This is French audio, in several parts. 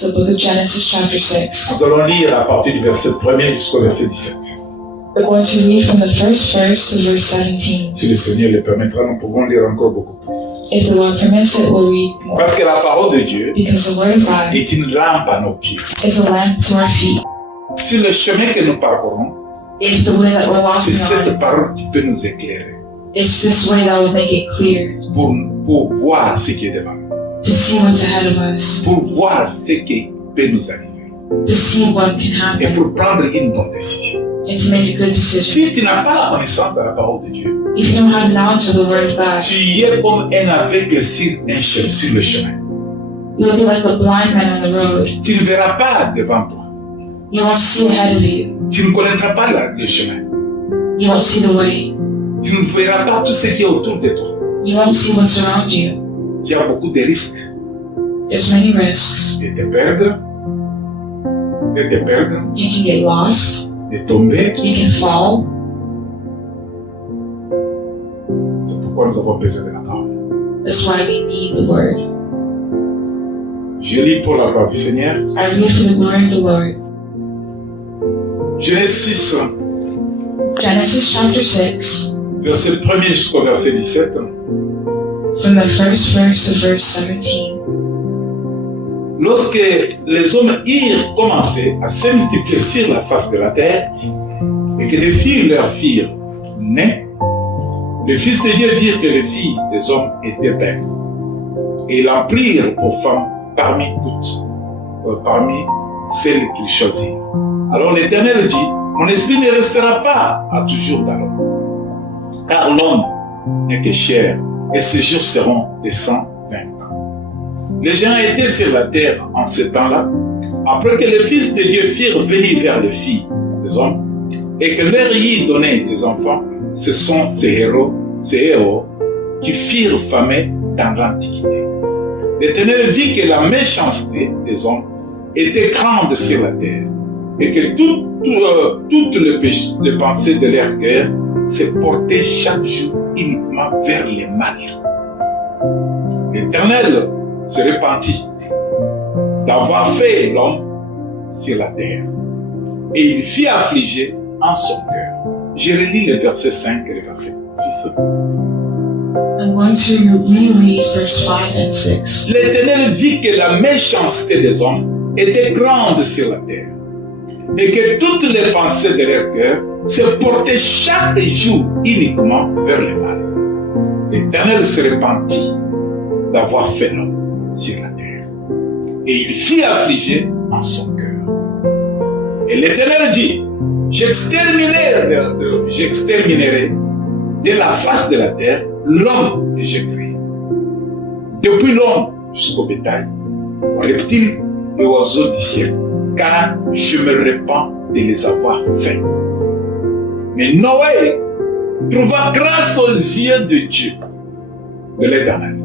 The book of Genesis chapter 6. Nous allons lire à partir du verset 1er jusqu'au verset 17. We're going to read from the first verse to verse 17. Si le Seigneur le permettra, nous pouvons lire encore beaucoup plus. If the Lord permits it, we'll read more. Parce que la parole de Dieu Because the word of God est une lampe à nos pieds. is a lamp to our feet. Sur le chemin que nous parcourons, It's the way that we're c'est walking cette on. parole qui peut nous éclairer It's this way that will make it clear pour voir ce qui est devant nous, to see what's ahead of us, pour voir ce qui peut nous arriver to see what can et happen, pour prendre une bonne décision. and to make a good decision. Si tu n'as pas la connaissance de la parole de Dieu, If you don't have knowledge of the word of God, tu es comme un aveugle sur le chemin. you'll be like the blind man on the road. Tu ne verras pas devant toi. You won't see ahead of you. Tu ne connaîtras pas le chemin. You won't see the way. Tu ne verras pas tout ce qui est autour de toi. You won't see what's around you. Il y a beaucoup de risques There's many risks. de te perdre, You can get lost. de tomber. You can fall. C'est pourquoi nous avons besoin de la parole. That's why we need the word. Je lis pour la gloire du Seigneur. I read for the glory of the Lord. Genèse 6, Genesis chapter 6, verset 1er jusqu'au verset 17. from the first verse to verse 17. Lorsque les hommes eurent commencé à se multiplier sur la face de la terre, et que des filles leur firent naître, les fils de Dieu virent que les filles des hommes étaient belles. Et ils en prirent pour femmes parmi toutes, parmi celles qu'ils choisirent. Alors l'Éternel dit, mon esprit ne restera pas à toujours dans l'homme, car l'homme n'est que chair, et ses jours seront de 120 ans. Les gens étaient sur la terre en ce temps-là, après que les fils de Dieu firent venir vers les filles des hommes, et que leur y donnaient des enfants. Ce sont ces héros qui firent famer dans l'Antiquité. L'Éternel vit que la méchanceté des hommes était grande sur la terre, et que toutes les pensées de leur cœur se portaient chaque jour uniquement vers le mal. L'Éternel se repentit d'avoir fait l'homme sur la terre, et il fit affliger en son cœur. Je relis le verset 5 et le verset 6. I'm going to reread verse 5 and 6. L'Éternel vit que la méchanceté des hommes était grande sur la terre, et que toutes les pensées de leur cœur se portaient chaque jour uniquement vers le mal. L'Éternel se repentit d'avoir fait l'homme sur la terre, et il fit affliger en son cœur. Et l'Éternel dit, j'exterminerai de la face de la terre l'homme que j'ai créé, depuis l'homme jusqu'au bétail, aux reptiles et aux oiseaux du ciel, car je me répands de les avoir faits. Mais Noé trouva grâce aux yeux de Dieu, de l'Éternel.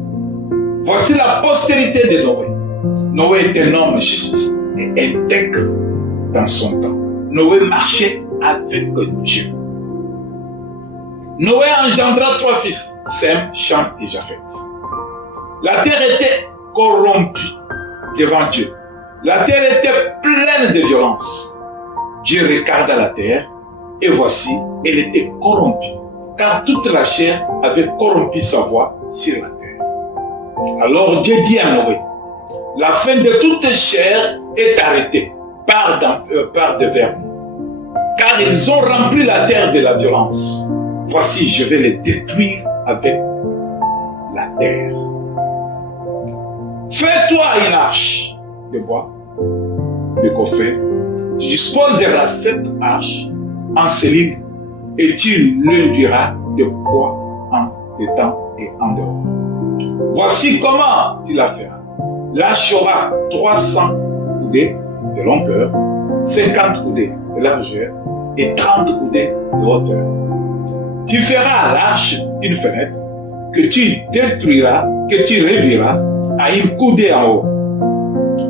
Voici la postérité de Noé. Noé est un homme juste et intègre dans son temps. Noé marchait avec Dieu. Noé engendra 3 fils, Sem, Cham et Japheth. La terre était corrompue devant Dieu. La terre était pleine de violence. Dieu regarda la terre, et voici, elle était corrompue, car toute la chair avait corrompu sa voie sur la terre. Alors Dieu dit à Noé, la fin de toute chair est arrêtée par de vermes, car ils ont rempli la terre de la violence. Voici, je vais les détruire avec la terre. Fais-toi une arche de bois, de coffret. Tu disposeras cette arche en cylindre et tu l'enduiras de bois en dedans et en dehors. Voici comment tu la feras. L'arche aura 300 coudées de longueur, 50 coudées de largeur et 30 coudées de hauteur. Tu feras à l'arche une fenêtre que tu détruiras, que tu réduiras à une coudée en haut.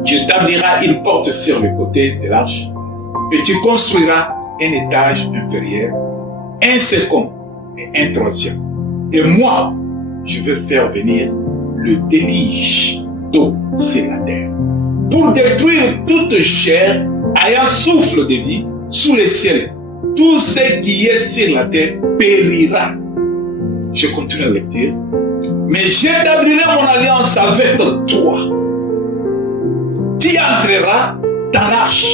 Tu établiras une porte sur le côté de l'arche et tu construiras un étage inférieur, un second et un troisième. Et moi, je vais faire venir le déluge d'eau sur la terre. pour détruire toute chair ayant souffle de vie sous le ciel. Tout ce qui est sur la terre périra. Je continue à le dire. Mais j'établirai mon alliance avec toi. Tu entreras dans l'arche,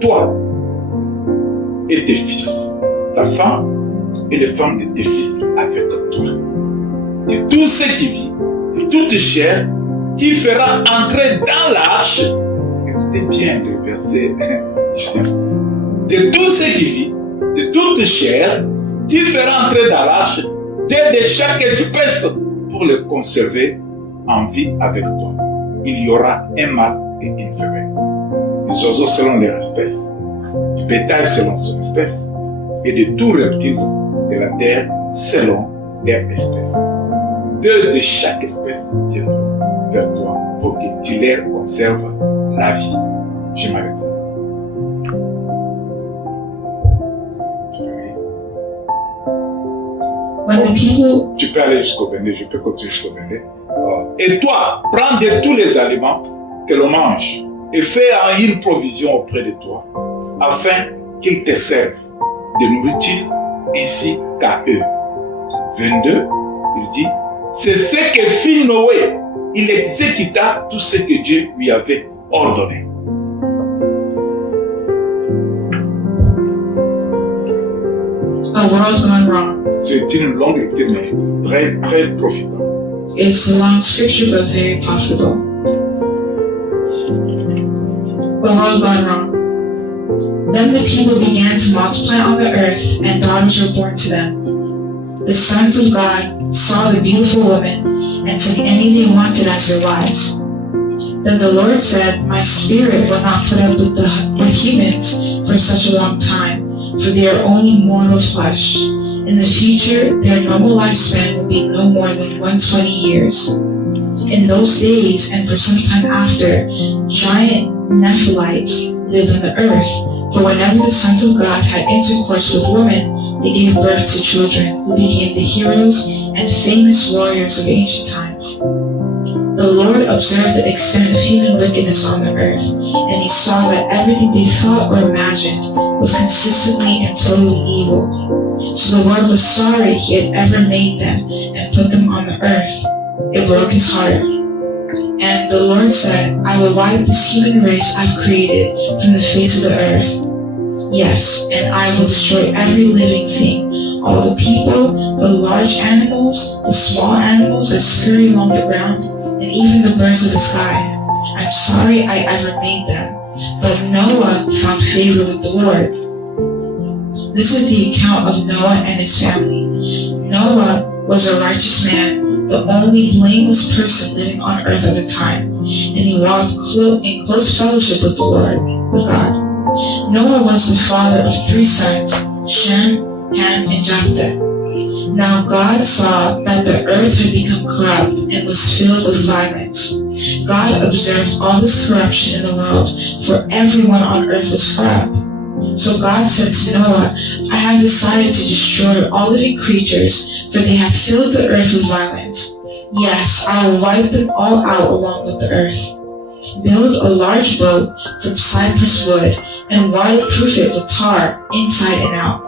toi et tes fils, ta femme et les femmes de tes fils avec toi. De tout ce qui vit, de toute chair, tu feras entrer dans l'arche. Écoutez bien le verset 19. De tout ce qui vit, de toute chair, tu feras entrer dans l'arche de chaque espèce pour le conserver en vie avec toi. Il y aura un mâle et une femelle. Des oiseaux selon leur espèce, du bétail selon son espèce, et de tout reptile de la terre selon leur espèce. 2 de chaque espèce viendront vers toi pour que tu leur conserves la vie. Je m'arrête. Tu peux aller jusqu'au 22, je peux continuer jusqu'au 22. Et toi, prends de tous les aliments que l'on mange et fais une provision auprès de toi, afin qu'ils te servent de nourriture ainsi qu'à eux. 22, il dit, c'est ce que fit Noé. Il exécuta tout ce que Dieu lui avait ordonné. A world gone wrong. C'est une longue lecture, mais très, très profitante. It's a long scripture, but very profitable. A world gone wrong. Then the people began to multiply on the earth, and daughters were born to them. The sons of God saw the beautiful woman, and took any they wanted as their wives. Then the Lord said, my spirit will not put up with humans for such a long time, for they are only mortal flesh. In the future, their normal lifespan will be no more than 120 years. In those days, and for some time after, giant Nephilites lived on the earth, for whenever the sons of God had intercourse with women, they gave birth to children who became the heroes and famous warriors of ancient times. The Lord observed the extent of human wickedness on the earth, and he saw that everything they thought or imagined was consistently and totally evil. So the Lord was sorry he had ever made them and put them on the earth. It broke his heart. And the Lord said, I will wipe this human race I've created from the face of the earth. Yes, and I will destroy every living thing, all the people, the large animals, the small animals that scurry along the ground, and even the birds of the sky. I'm sorry I ever made them. But Noah found favor with the Lord. This is the account of Noah and his family. Noah was a righteous man, the only blameless person living on earth at the time, and he walked in close fellowship with the Lord, with God. Noah was the father of 3 sons, Shem, Ham, and Japheth. Now God saw that the earth had become corrupt and was filled with violence. God observed all this corruption in the world, for everyone on earth was corrupt. So God said to Noah, I have decided to destroy all living creatures, for they have filled the earth with violence. Yes, I will wipe them all out along with the earth. Build a large boat from cypress wood and waterproof it with tar inside and out.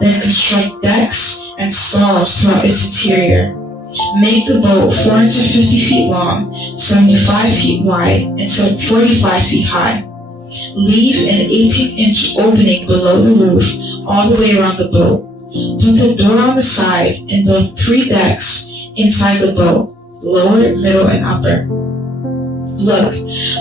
Then construct decks and stalls throughout its interior. Make the boat 450 feet long, 75 feet wide, and 45 feet high. Leave an 18-inch opening below the roof all the way around the boat. Put the door on the side and build 3 decks inside the boat, lower, middle, and upper. Look,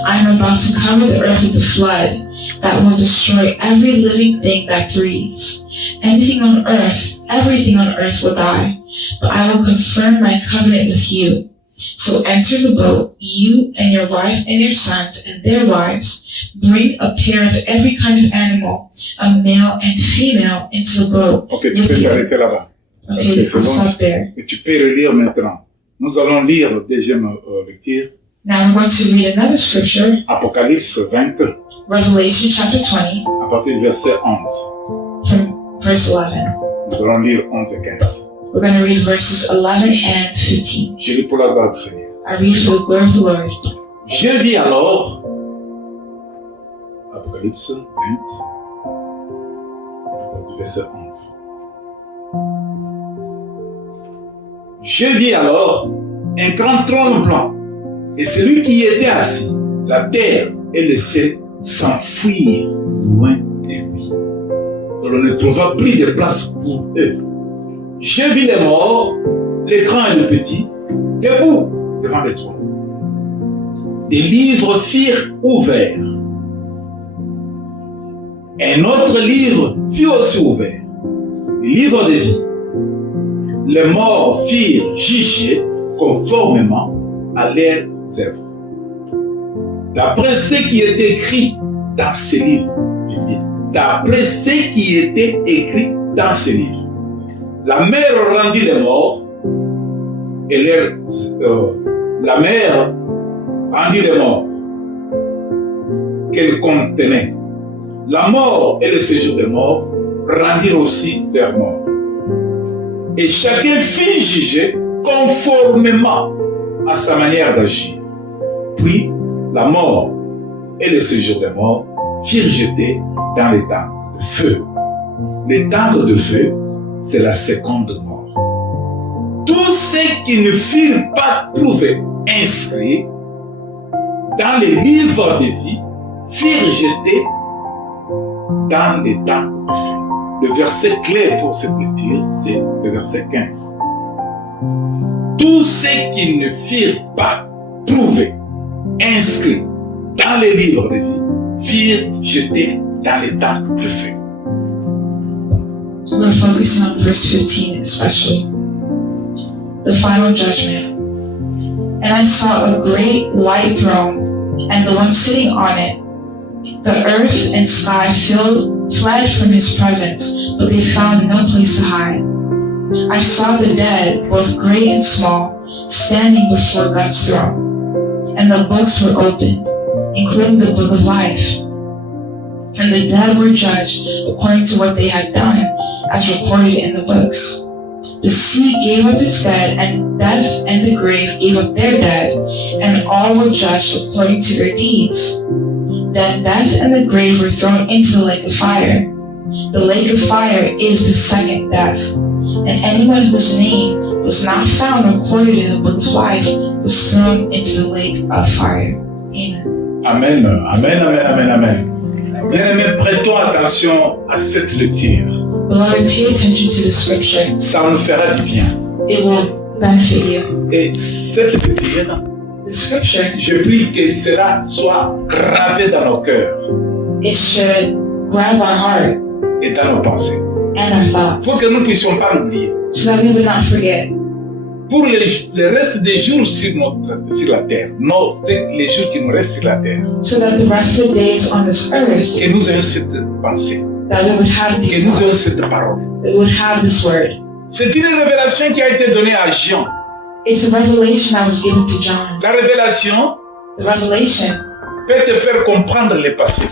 I am about to cover the earth with a flood that will destroy every living thing that breathes. Everything on earth will die, but I will confirm my covenant with you. So enter the boat, you and your wife and your sons and their wives. Bring a pair of every kind of animal, a male and female, into the boat. Ok, tu peux t'arrêter là-bas. Okay, I'll stop there. Et tu peux relire maintenant. Nous allons lire la deuxième lecture. Now we're going to read another scripture, Apocalypse 20, Revelation chapter 20, à partir du verset 11. from verse 11. Nous allons lire 11 et 15. We're going to read verses 11 and 15. Je lis pour la gloire du Seigneur. I read for the glory of the Lord. Je vis alors Apocalypse 20, verset 11. Je vis alors un grand trône blanc, et celui qui y était assis, la terre et le ciel s'enfuirent loin de lui. On ne trouva plus de place pour eux. Je vis les morts, les grands et les petits, debout devant le trône. Des livres firent ouverts. Un autre livre fut aussi ouvert, le livre de vie. Les morts firent juger conformément à leurs œuvres. D'après ce qui était écrit dans ces livres, d'après ce qui était écrit dans ces livres, la mer rendit les morts et la mer rendit les morts qu'elle contenait. La mort et le séjour des morts rendirent aussi leurs morts. Et chacun fut jugé conformément à sa manière d'agir. Puis la mort et le séjour des morts furent jetés dans les temps de feu. Les temps de feu, c'est la seconde mort. Tous ceux qui ne furent pas trouvés inscrits dans les livres de vie furent jetés dans les temps de feu. Le verset clé pour cette lecture, c'est le verset 15. Tous ceux qui ne furent pas trouvés inscrits dans les livres de vie furent jetés dans les temps de feu. We're focusing on verse 15 especially. The final judgment. And I saw a great white throne, and the one sitting on it. The earth and sky fled from his presence, but they found no place to hide. I saw the dead, both great and small, standing before God's throne. And the books were opened, including the book of life. And the dead were judged according to what they had done, as recorded in the books. The sea gave up its dead, and death and the grave gave up their dead, and all were judged according to their deeds. Then death and the grave were thrown into the lake of fire. The lake of fire is the second death. And anyone whose name was not found recorded in the book of life was thrown into the lake of fire. Amen. Amen, amen, amen, amen, amen. Bien-aimés, prêtons attention à cette lecture. Beloved, pay attention to the scripture. Ça nous fera du bien. It will benefit you. Et cette lecture, The scripture, je prie que cela soit gravé dans nos cœurs it should grab our heart et dans nos pensées. and our thoughts, Pour que nous ne puissions pas l'oublier. so that we will not forget. Pour le reste des jours sur la terre, les jours qui nous restent sur la terre, So that the rest of the days on this earth, que nous ayons cette pensée, that we would have que these nous ayons thoughts, cette parole. that we would have this word. C'est une révélation qui a été donnée à Jean. It's a revelation that was given to John. La révélation The revelation peut te faire comprendre le passé.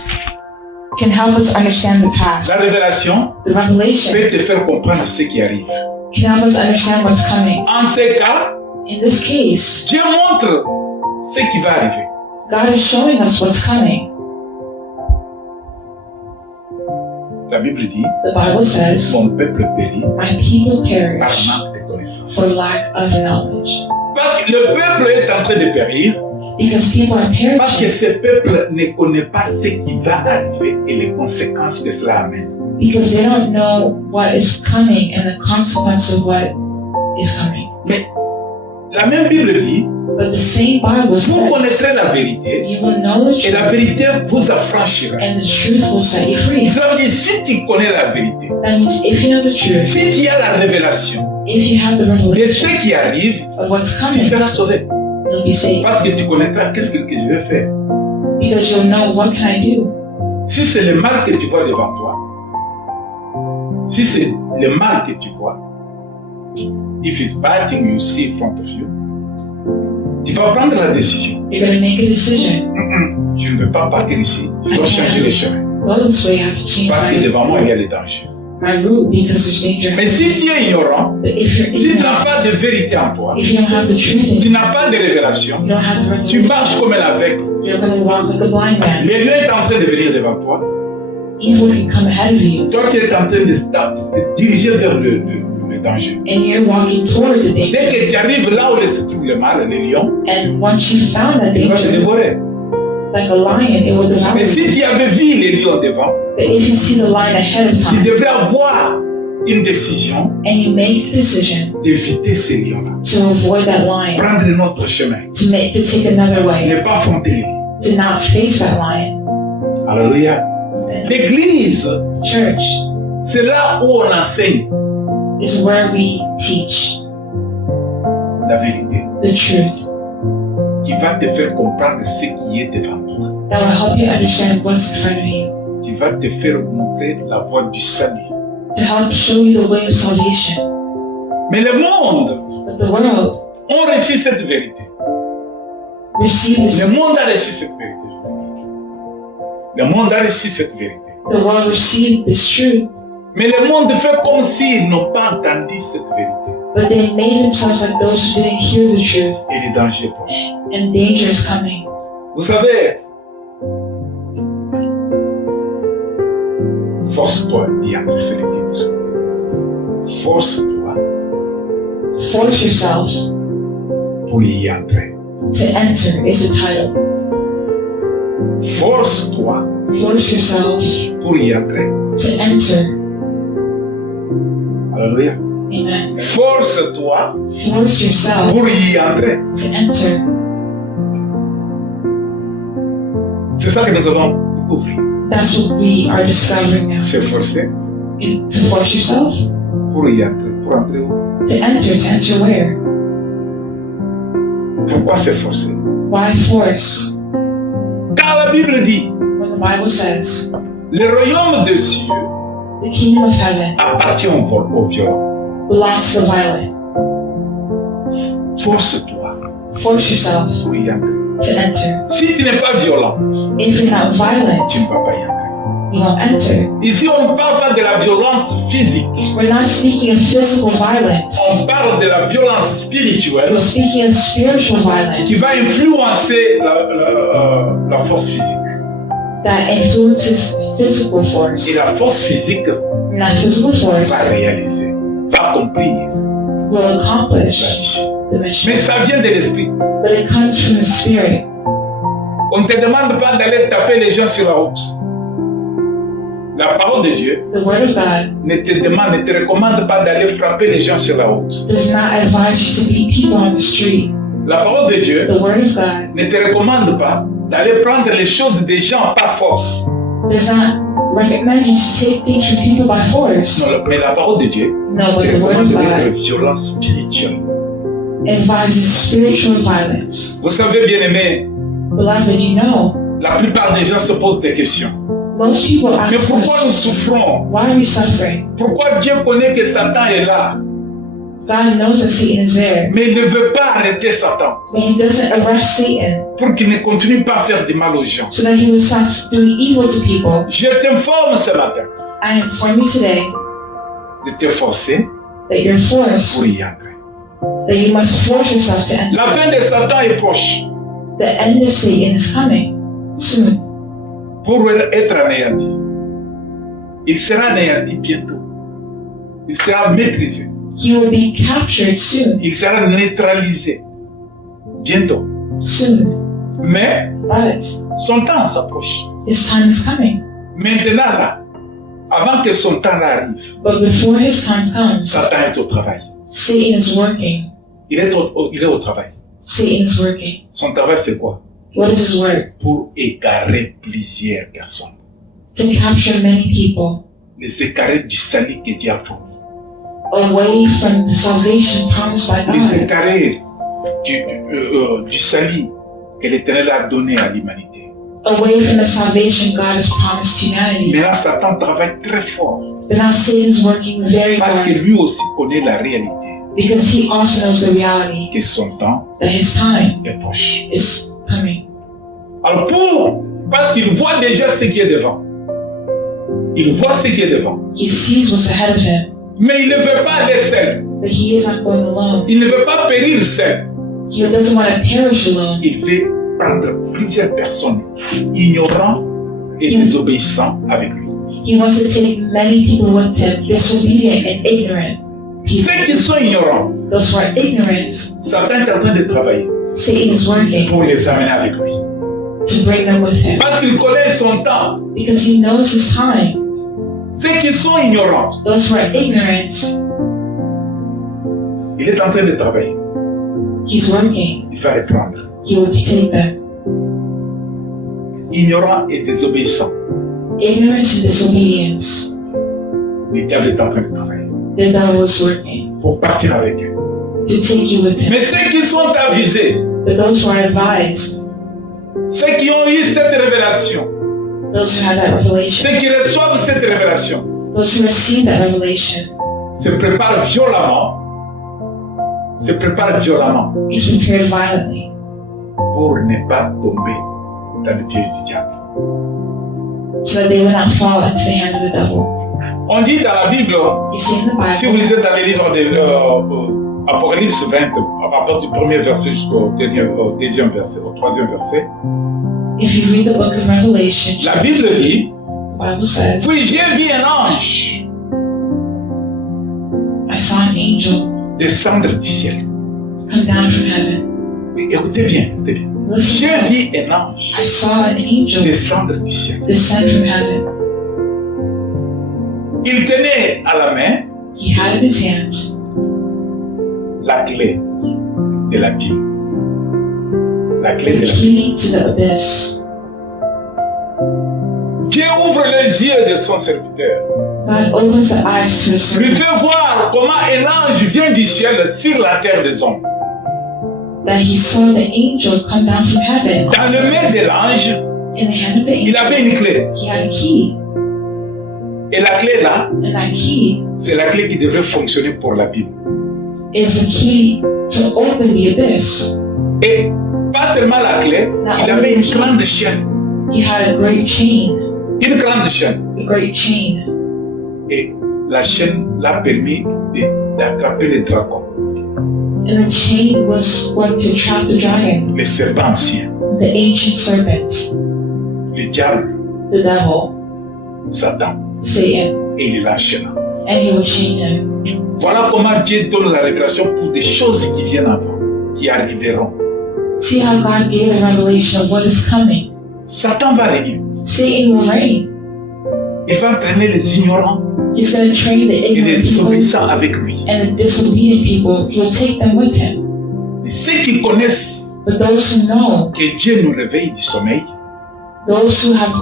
can help us understand the past. La révélation The revelation peut te faire comprendre ce qui arrive. can help us understand what's coming. En ce cas, In this case, Dieu montre ce qui va arriver. God is showing us what's coming. La Bible dit, The Bible says, mon peuple périt my people par perish manque de connaissances. for lack of knowledge. Parce que le peuple est en train de périr, Because people are parce que perishing. ce peuple ne connaît pas ce qui va arriver et les conséquences que cela amène. Because they don't know what is coming and the consequence of what is coming. Mais la même Bible dit, But the same Bible vous says, connaîtrez la vérité you will know the et la truth, vérité vous affranchira. and the truth will set you free. Ça veut dire, si tu connais la vérité, That means if you know the truth, si tu as la révélation if you have the de revelation ce qui arrive, of what's tu coming, seras sauvé. you'll be saved. Parce que tu connaîtras qu'est-ce que je vais faire. Because you'll know, what can I do? Si c'est le mal que tu vois devant toi, si c'est le mal que tu vois, if it's bad thing you see in front of you, tu vas prendre la décision. You're going to make a decision. Je ne veux pas partir ici, je dois changer le chemin. Go this way, I have to change Parce que my devant moi, il y a les dangers. my root because there's danger. Mais si tu es ignorant, But if you're si tu n'as ignorant, pas de vérité en toi, if you don't have the truth in tu you, n'as pas de révélation, you don't have the tu revelation, marches comme un aveugle. you're going to walk like a blind man. Le lion est en train de venir devant toi. Evil can come ahead of you, Toi, tu es en train de te diriger vers le danger. and you're walking toward the Dès danger. que tu arrives là où se trouve le mal, le lion, And once you found that il va te danger, dévorer. like a lion, it will devour Mais si you. tu avais vu les lions devant, But if you see the lion ahead of tu time, devrais avoir une décision and you make a decision d'éviter ces lions-là. to avoid that lion, Prendre notre chemin. to take another way, Ne pas affronter les lions. to not face that lion. Alléluia. And L'église, church c'est là où on enseigne is where we teach la vérité, the truth qui va te faire comprendre ce qui est devant toi, that will help you understand what's in front of you, qui va te faire montrer la voie du salut. to help show you the way of salvation. Mais le monde But the world a reçu cette vérité. receives this. Le monde a reçu cette vérité. Le monde a reçu cette vérité. The world received this truth, Mais le monde fait comme s'ils n'ont pas entendu cette vérité. but they made themselves like those who didn't hear the truth, Et le danger est proche. and danger is coming. Vous savez, force-toi d'y entrer, c'est le titre. Force-toi Force yourself pour y entrer. to enter is the title. Force-toi Force yourself pour y entrer. to enter. Alléluia. Amen. Force-toi Force yourself pour y entrer. to enter. C'est ça que nous avons découvert. That's what we are discovering now. C'est forcer Is to force yourself pour y entrer. Pour entrer où? to enter where? Pourquoi c'est forcer? Why force? Car la Bible dit, When the Bible says le royaume des cieux the kingdom of heaven appartient aux violents. belongs to the violent. Force-toi Force yourself pour y entrer. to enter. Si tu n'es pas violent, If you're not violent, tu ne vas pas y entrer. you won't enter. Ici, on ne parle pas de la violence physique. We're not speaking of physical violence. On parle de la violence spirituelle We're speaking of spiritual qui violence va influencer la force physique. that influences physical force. Et la force physique And that physical force va réaliser, va accomplir will la accomplish mission. the mission. Mais ça vient de l'esprit. But it comes from the spirit. On ne te demande pas d'aller taper les gens sur la route. La parole de Dieu The word of God ne te recommande pas d'aller frapper les gens sur la route. does not advise you to beat people on the street. La parole de Dieu The word of God ne te recommande pas d'aller prendre les choses des gens par force. does not recommend you to take things from people by force. Non, mais la parole de Dieu No, te but the word of recommande God de violence spirituelle. advises spiritual violence. Vous savez, bien aimé, Beloved, you know, la plupart des gens se posent des questions. most people Mais ask pourquoi nous questions. souffrons? Why are we suffering? Pourquoi Dieu connaît que Satan est là? God knows that Satan is there, Mais il ne veut pas arrêter Satan but he doesn't arrest Satan pour qu'il ne continue pas à faire du mal aux gens. so that he will stop doing evil to people. Je t'informe ce matin I inform you today de te forcer that you're pour forced, y entrer. that you must force yourself to enter. La fin de Satan est proche The end of Satan is coming soon. pour être anéanti. Il sera anéanti bientôt. Il sera maîtrisé. He will be captured soon, Il sera neutralisé bientôt. soon. Mais But son temps s'approche. his time is coming. Maintenant, là, avant que son temps arrive, But before his time comes, Satan est au travail. Satan is working. Il est au travail. Satan is working. Son travail, c'est quoi? What is his work? Pour égarer plusieurs personnes. To capture many people Les égarer du salut que Dieu a promis. away from the salvation promised by Les God. égarer du salut que l'Éternel a donné à l'humanité. Away from the salvation God has promised humanity. Maintenant, Satan travaille très fort But now Satan's working very parce que hard lui aussi connaît la réalité because he also knows the reality que son temps that his time est proche. is coming. Alors parce qu'il voit déjà ce qui est devant, Il voit ce qui est devant. He sees what's ahead of him, Mais il ne veut pas aller seul. but he isn't going alone. Il ne veut pas périr seul. He doesn't want to perish alone. Il veut prendre plusieurs personnes ignorantes et désobéissantes avec lui. He wants to take many people with him, disobedient and ignorant people. Ceux qui sont ignorants, Those who are ignorant, Satan est en train de travailler Satan is working pour les amener avec lui. to bring them with him Parce qu'il connaît son temps. because he knows his time. Ceux qui sont ignorants, Those who are ignorant, il est en train de travailler. he's working. Il va les prendre. He will take them. Ignorants et désobéissants. Ignorance and disobedience, Le diable est en train de travailler the devil is working pour partir avec eux. to take you with him. Mais ceux qui sont avisés, But those who are advised, ceux qui ont eu cette révélation, those who have that revelation, ceux qui reçoivent cette révélation, those who receive that revelation, se préparent violemment is prepared violently pour ne pas tomber dans le piège du diable. so that they will not fall into the hands of the devil. On dit dans la Bible, You see in the si vous Bible, lisez dans le livre de Apocalypse 20, à partir du premier verset jusqu'au deuxième verset, au troisième verset, if you read the book of Revelation, la Bible dit, the Bible says, puis j'ai vu un ange I saw an angel descendre du ciel. come down from heaven. Écoutez bien, écoutez bien. Listen, J'ai vu un ange I saw an angel descendre du ciel. descend from heaven. Il tenait à la main He had in his hands la clé de la Bible. La clé the de la Bible. key to the abyss. Dieu ouvre les yeux de son serviteur. God opens the eyes to his Lui servant fait voir comment un ange vient du ciel sur la terre des hommes. that he saw the angel come down from heaven. Dans le main de l'ange, In the hand of the il angel, avait une clé. he had a key. Et la clé là, And that key c'est la clé qui devrait fonctionner pour la Bible. is the key to open the abyss. Et pas seulement la clé, il avait une grande chaîne. He had a great chain. Une grande chaîne. A great chain. Et la chaîne l'a permis d'attraper les dragons, And the chain was what to trap the dragon, les serpents anciens, the ancient serpent, le diable, the devil, Satan. Satan, Et il est lâché là. and he would chain him. Voilà comment Dieu donne la révélation pour des choses qui viennent avant, qui arriveront. See how God gave a revelation of what is coming. Satan va régner. Satan will reign. Il va entraîner les ignorants He's going to train the et les ignorant people désobéissants avec lui. and the disobedient people. He'll take them with him. Et ceux qui connaissent But those who know, que Dieu nous réveille du sommeil, those who have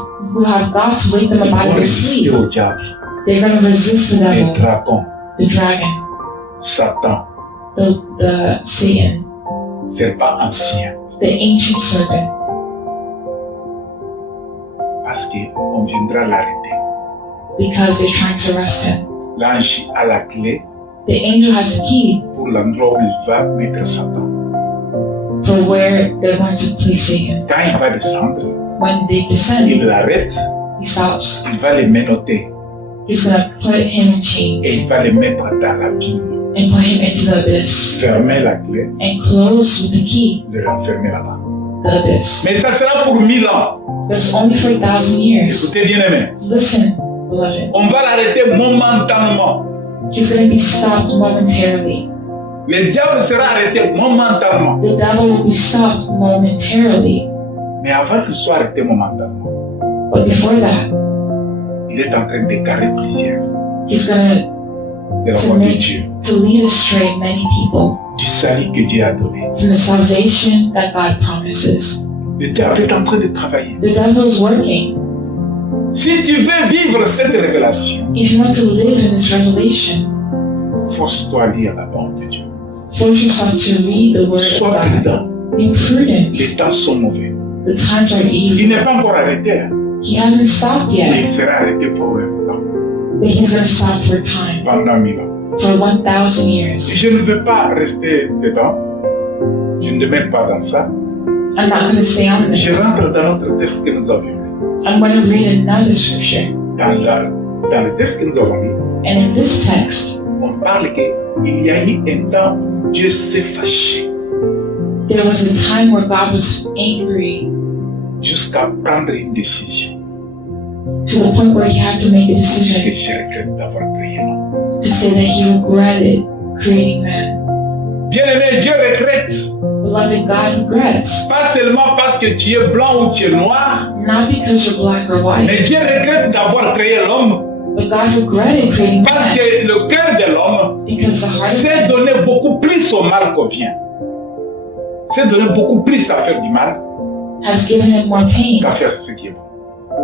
God to wake them ils up out vont of their résister sleep, au diable, they're going to resist the les devil, dragons, the dragon, Satan, the Satan, serpent ancien. the ancient serpent, Parce qu'on viendra l'arrêter. because they're trying to arrest him. L'ange a la clé The angel has a key pour l'endroit où il va mettre Satan. for where they're going to place Satan. Quand il va descendre, When they descend, il l'arrête, he stops. il va les menotter He's going to put him in et chains il va les mettre dans l'abîme. and put him into the abyss Fermer la clé, and close with the key le renfermer là-bas. the abyss. Mais ça sera pour 1000 ans. But it's only for 1,000 years. Écoutez bien aimé. Listen, beloved. On va l'arrêter momentanément. He's going to be stopped momentarily. Le diable sera arrêté momentanément. The devil will be stopped momentarily. Mais avant qu'il soit arrêté momentanément, But before that, il est en train d'égarer plusieurs he's going de la voie de Dieu, to lead astray many people du salut que Dieu a donné. from the salvation that God promises. Le diable est en train de travailler. The devil is working. Si tu veux vivre cette révélation, If you want to live in this revelation, force-toi à lire la parole de Dieu. force yourself to read the word of Sois God. prudent. Be prudent. Les temps sont mauvais. The times are Il evil. n'est pas encore arrêté, hein, He hasn't stopped mais il yet, sera arrêté pour un temps, but he's going to stop for a time, pendant 1000 ans. for 1,000 years. Je ne veux pas rester dedans. Je ne demeure pas dans ça. I'm not going to stay on Je this. rentre dans notre texte que nous avions lu. I'm going to read another scripture Dans dans le texte que nous avons lu, And in this text, on parle qu'il y a eu un temps où Dieu s'est fâché there was a time where God was angry jusqu'à prendre une décision to the point where he had to make a que decision je regrette d'avoir créé l'homme. to say that he regretted creating man. Bien-aimé, Dieu regrette, Beloved, God regrets, pas seulement parce que tu es blanc ou tu es noir, not because you're black or white, mais Dieu regrette d'avoir créé l'homme but God regretted creating parce man que le cœur de l'homme because the heart of s'est donné beaucoup plus au mal qu'au bien. S'est donné beaucoup plus à faire du mal has given him more pain qu'à faire ce qui est bon.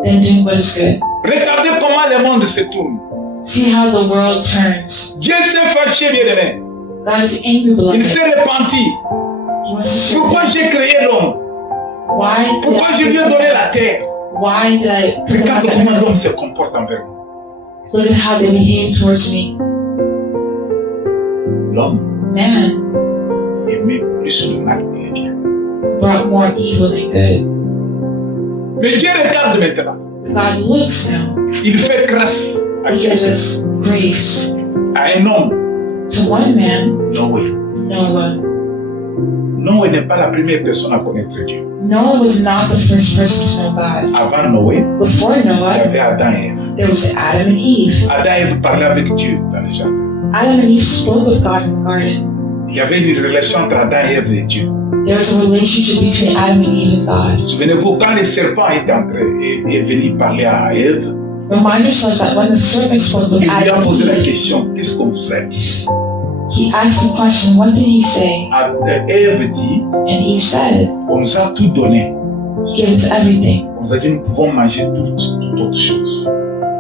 than doing what is good. Regardez comment le monde se tourne. See how the world turns. Dieu s'est fâché, bien-aimé. God is angry, Il beloved. s'est repenti. He wants to show Pourquoi j'ai créé l'homme? why did Pourquoi je lui ai donné la terre? why did I put him on Regarde the comment earth? l'homme se comporte envers nous. Look at how they behave towards me. L'homme Man aimait plus le mal que le bien. brought more evil than good. Mais Dieu regarde maintenant. God looks now. Il fait grâce à He Dieu, gives us grace à un homme, to one man, Noé. Noah. Noé n'est pas la première personne à connaître Dieu. Noah was not the first person to know God. Avant Noé, Before il y Noah, avait Adam et Ève. there was Adam and Eve. Adam et Ève parlaient avec Dieu dans le jardin. Adam and Eve spoke with God in the garden. Il y avait une relation entre Adam et Ève et Dieu. There was a relationship between Adam and Eve and God. Souvenez-vous, quand le serpent est entré et est venu parler à Ève, Remind yourselves that when the serpent spoke with il lui a Adam posé la and Eve, question, qu'est-ce qu'on vous a dit? he asked the question, what did he say? Ève dit, And Eve said, on nous a tout donné. he gave us everything. On nous a dit, nous pouvons manger toute autre chose.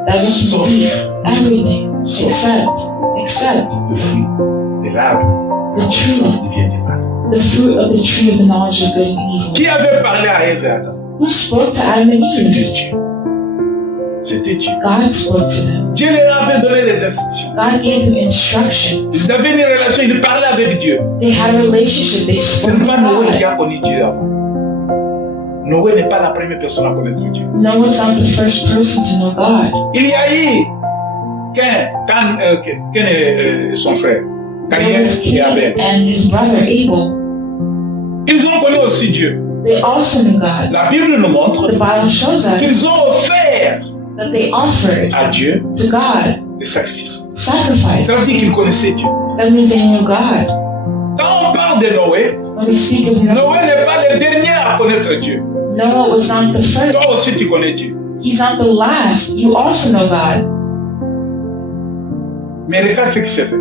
That we can Sauf eat everything Sauf except le fruit de l'arbre, the la connaissance tree, du bien et du mal. the fruit of the tree of the knowledge of good and evil. Qui avait parlé à Ève et Adam? Who spoke to Adam and C'était Eve? Dieu. C'était Dieu. God spoke to them. Dieu leur avait donné les instructions. God gave them instructions. Ils avaient une relation, ils parlaient avec Dieu. They had a relationship. They Ce spoke n'est to pas Noé qui God. a connu Dieu avant. Noé n'est pas la première personne à connaître Dieu. Noah's not the first person to know God. Il y a eu Cain et son frère, There Caïn was et Abel. Cain and his brother Abel. Ils ont connu aussi Dieu. They also knew God. La Bible nous montre The Bible shows us qu'ils ont offert that they offered à Dieu to God des sacrifices. sacrifice. Ça veut dire qu'ils connaissaient Dieu. That means they knew God. Quand on parle de Noé, When we speak of Noah, Noé n'est pas le dernier à connaître Dieu. Noah was not the first. Toi aussi tu connais Dieu. He's not the last. You also know God. Mais regarde ce qui s'est fait.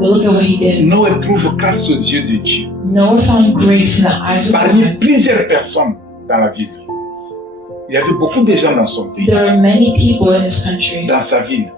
But look at what he did. Noé trouve grâce aux yeux de Dieu. Noah found grace in the eyes of Parmi God. plusieurs personnes dans la ville, il y avait beaucoup de gens dans son pays, There are many people in his country, dans sa ville,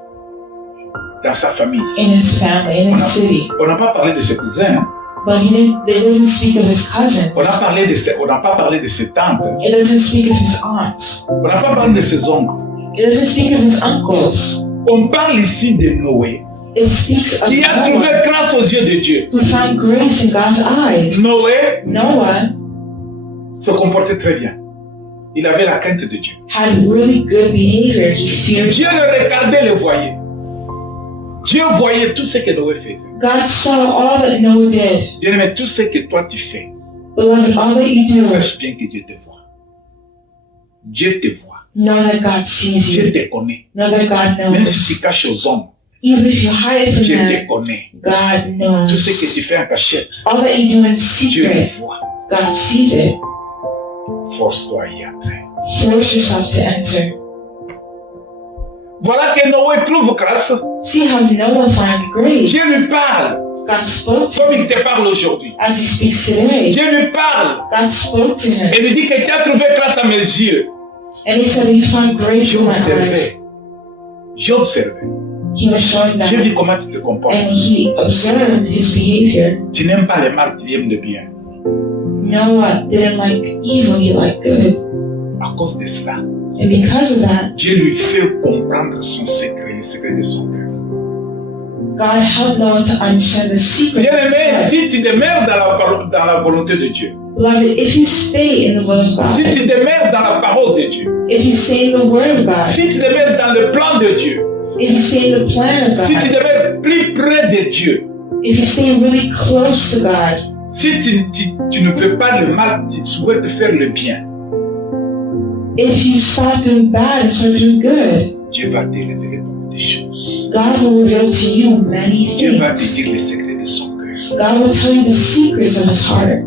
dans sa famille. in his family, in his city. On n'a pas parlé de ses cousins, hein. But they doesn't speak of his cousins. On n'a pas parlé de ses tantes, It doesn't speak of his aunts. on n'a pas parlé de ses oncles. It doesn't speak of his uncles. On parle ici de Noé, It speaks of qui a trouvé Noah, grâce aux yeux de Dieu. who found grace in God's eyes. Noé Noah se comportait très bien. Il avait la crainte de Dieu. had really good behavior. He feared Dieu le regardait, le voyait. Dieu voyait tout ce que Noé faisait. God saw all that Noah did. Bien aimé, tout ce que toi tu fais, Beloved, all that you do, sache bien que Dieu te voit. Dieu te voit. know that God sees Dieu you. te connaît. Know that God Même si knows. tu caches aux hommes, Even if you hide from Dieu te them, connaît. God Tout ce knows. que tu fais en cachette, All that you do in Dieu le secret, voit. God sees it. Force-toi à y entrer. Force yourself to enter. Voilà que Noé trouve grâce. See how Noah found grace. Dieu lui parle God spoke to comme him il te parle aujourd'hui. as he speaks today. Dieu lui parle God spoke to him. et lui dit que tu as trouvé grâce à mes yeux. And he said, you found grace in my eyes. J'observais. He was showing J'ai that. vu comment tu te comportes. And he observed his behavior. Tu n'aimes pas le mal, tu aimes le bien. Noah didn't like evil, he liked good. À cause de cela, And because of that, Dieu lui fait comprendre son secret, le secret de son cœur. God helped Noah to understand the secret Bien of his aimé, heart. si tu demeures dans la volonté de Dieu, Beloved, if you stay in the will of si God, tu demeures dans la parole de Dieu, if you stay in the word of God, si tu demeures dans le plan de Dieu, if you stay in the plan of si tu God, demeures plus près de Dieu, if you stay really close to God, si tu ne fais pas le mal, tu souhaites faire le bien, if you stop doing bad and start doing good, Dieu va te révéler beaucoup de choses. God will reveal to you many Dieu va te things. dire les secrets de son cœur. God will tell you the secrets of his heart.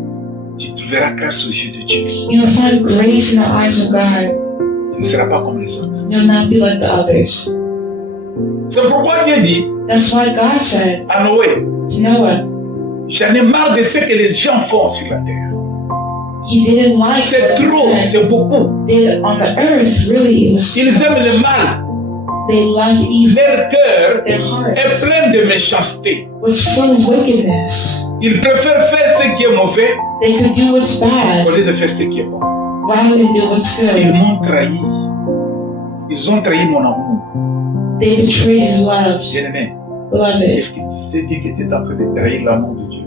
Tu trouveras grâce aux yeux de Dieu. You will find grace in the eyes of God. Tu ne seras pas comme les autres. You'll not be like the others. C'est pourquoi Dieu dit That's why God said à Noé, to Noah, j'en ai marre de ce que les gens font sur la terre. he didn't like C'est what trop, man c'est beaucoup. did on the earth. Really, it was Ils aiment le mal. they loved evil. Leur cœur Their hearts est plein de méchanceté. was full of wickedness. Ils préfèrent faire ce qui est mauvais They could do what's au bad lieu de faire ce qui est bon. rather than do what's Ils good. m'ont trahi. Ils ont trahi mon amour. They betrayed his love. Bien-aimé, Beloved, est-ce que tu sais bien que tu es en train de trahir l'amour de Dieu?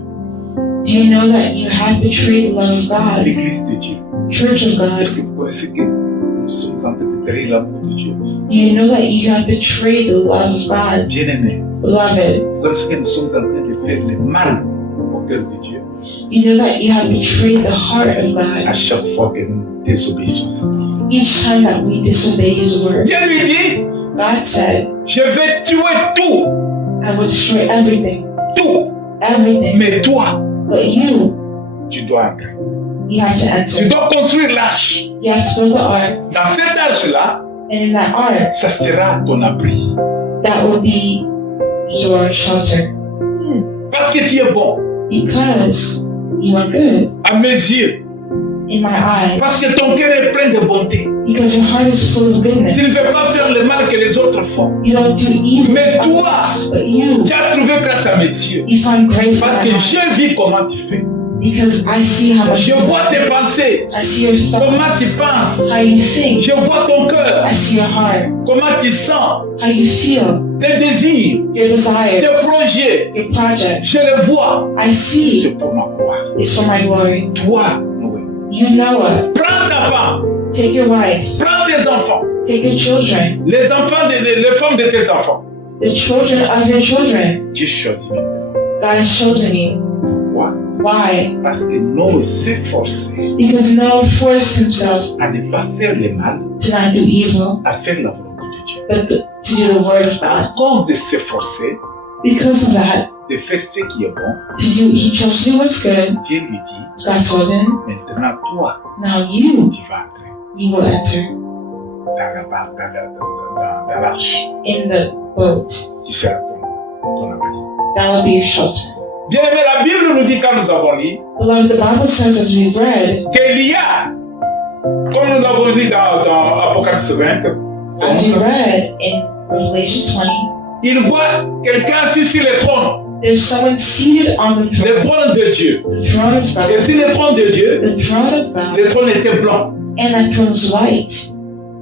do you know that you have betrayed the love of God, L'église de Dieu. Church of God? Est-ce que vous connaissez que nous sommes en train de trahir l'amour de Dieu? Do you know that you have betrayed the love of God? Bien-aimé, Beloved, vous connaissez que nous sommes en train de faire le mal au cœur de Dieu do you know that you have betrayed the heart of à God chaque fois que nous désobéissons à Satan. each time that we disobey his word? Dieu lui dit, God said, je vais tuer tout, I will destroy everything, tout. Mais toi, but you tu dois entrer. have to Tu enter. dois construire l'arche. You have to build the ark, Dans cette arche-là, and in that ark, ça sera ton abri. that will be your shelter. Parce que tu es bon, Because you are good à mes yeux. in my eyes. Parce que ton cœur est plein de bonté. Because your heart is full of Tu goodness. ne fais pas faire le mal que les autres font. You don't do evil, Mais to toi, others, but you tu as trouvé grâce à mes yeux. you find grace in Parce que my je heart. vis comment tu fais. Because I see how much Je you vois love. tes pensées. I see your Comment tu thoughts, penses. how you think. Je vois ton cœur. I see your heart, Comment tu sens. how you feel, Tes désirs. your desires, Tes projets. your projects. Je les vois. I see C'est pour ma gloire. it's for my glory. Toi, Noé. You know it. Prends ta femme. Take your wife, Prends tes enfants. take your children, Les enfants, les femmes de tes enfants. the children of your children. Dieu choisit maintenant. God has chosen you. Pourquoi? Why? Parce que Noé s'est forcé Because Noah forced himself à ne pas faire le mal, to not do evil, à faire la volonté de Dieu. but to do the word of À God. cause de s'efforcer Because of that, de faire ce qui est bon, he chose to do what's good. Dieu lui dit, God told him, maintenant toi, now you tu vas entrer will enter dans l'arche in the boat. qui sera ton abri. That will be your shelter. Bien aimé, la Bible nous dit quand nous avons lu Beloved, the Bible says as we read, qu'il y a, comme nous l'avons lu dans Apocalypse 20, as we read in Revelation 20, il voit quelqu'un assis sur le trône, there's someone seated on the le trône de Dieu. the throne of Et God, sur le trône de Dieu, the throne of God, le trône était blanc. and that throne was white.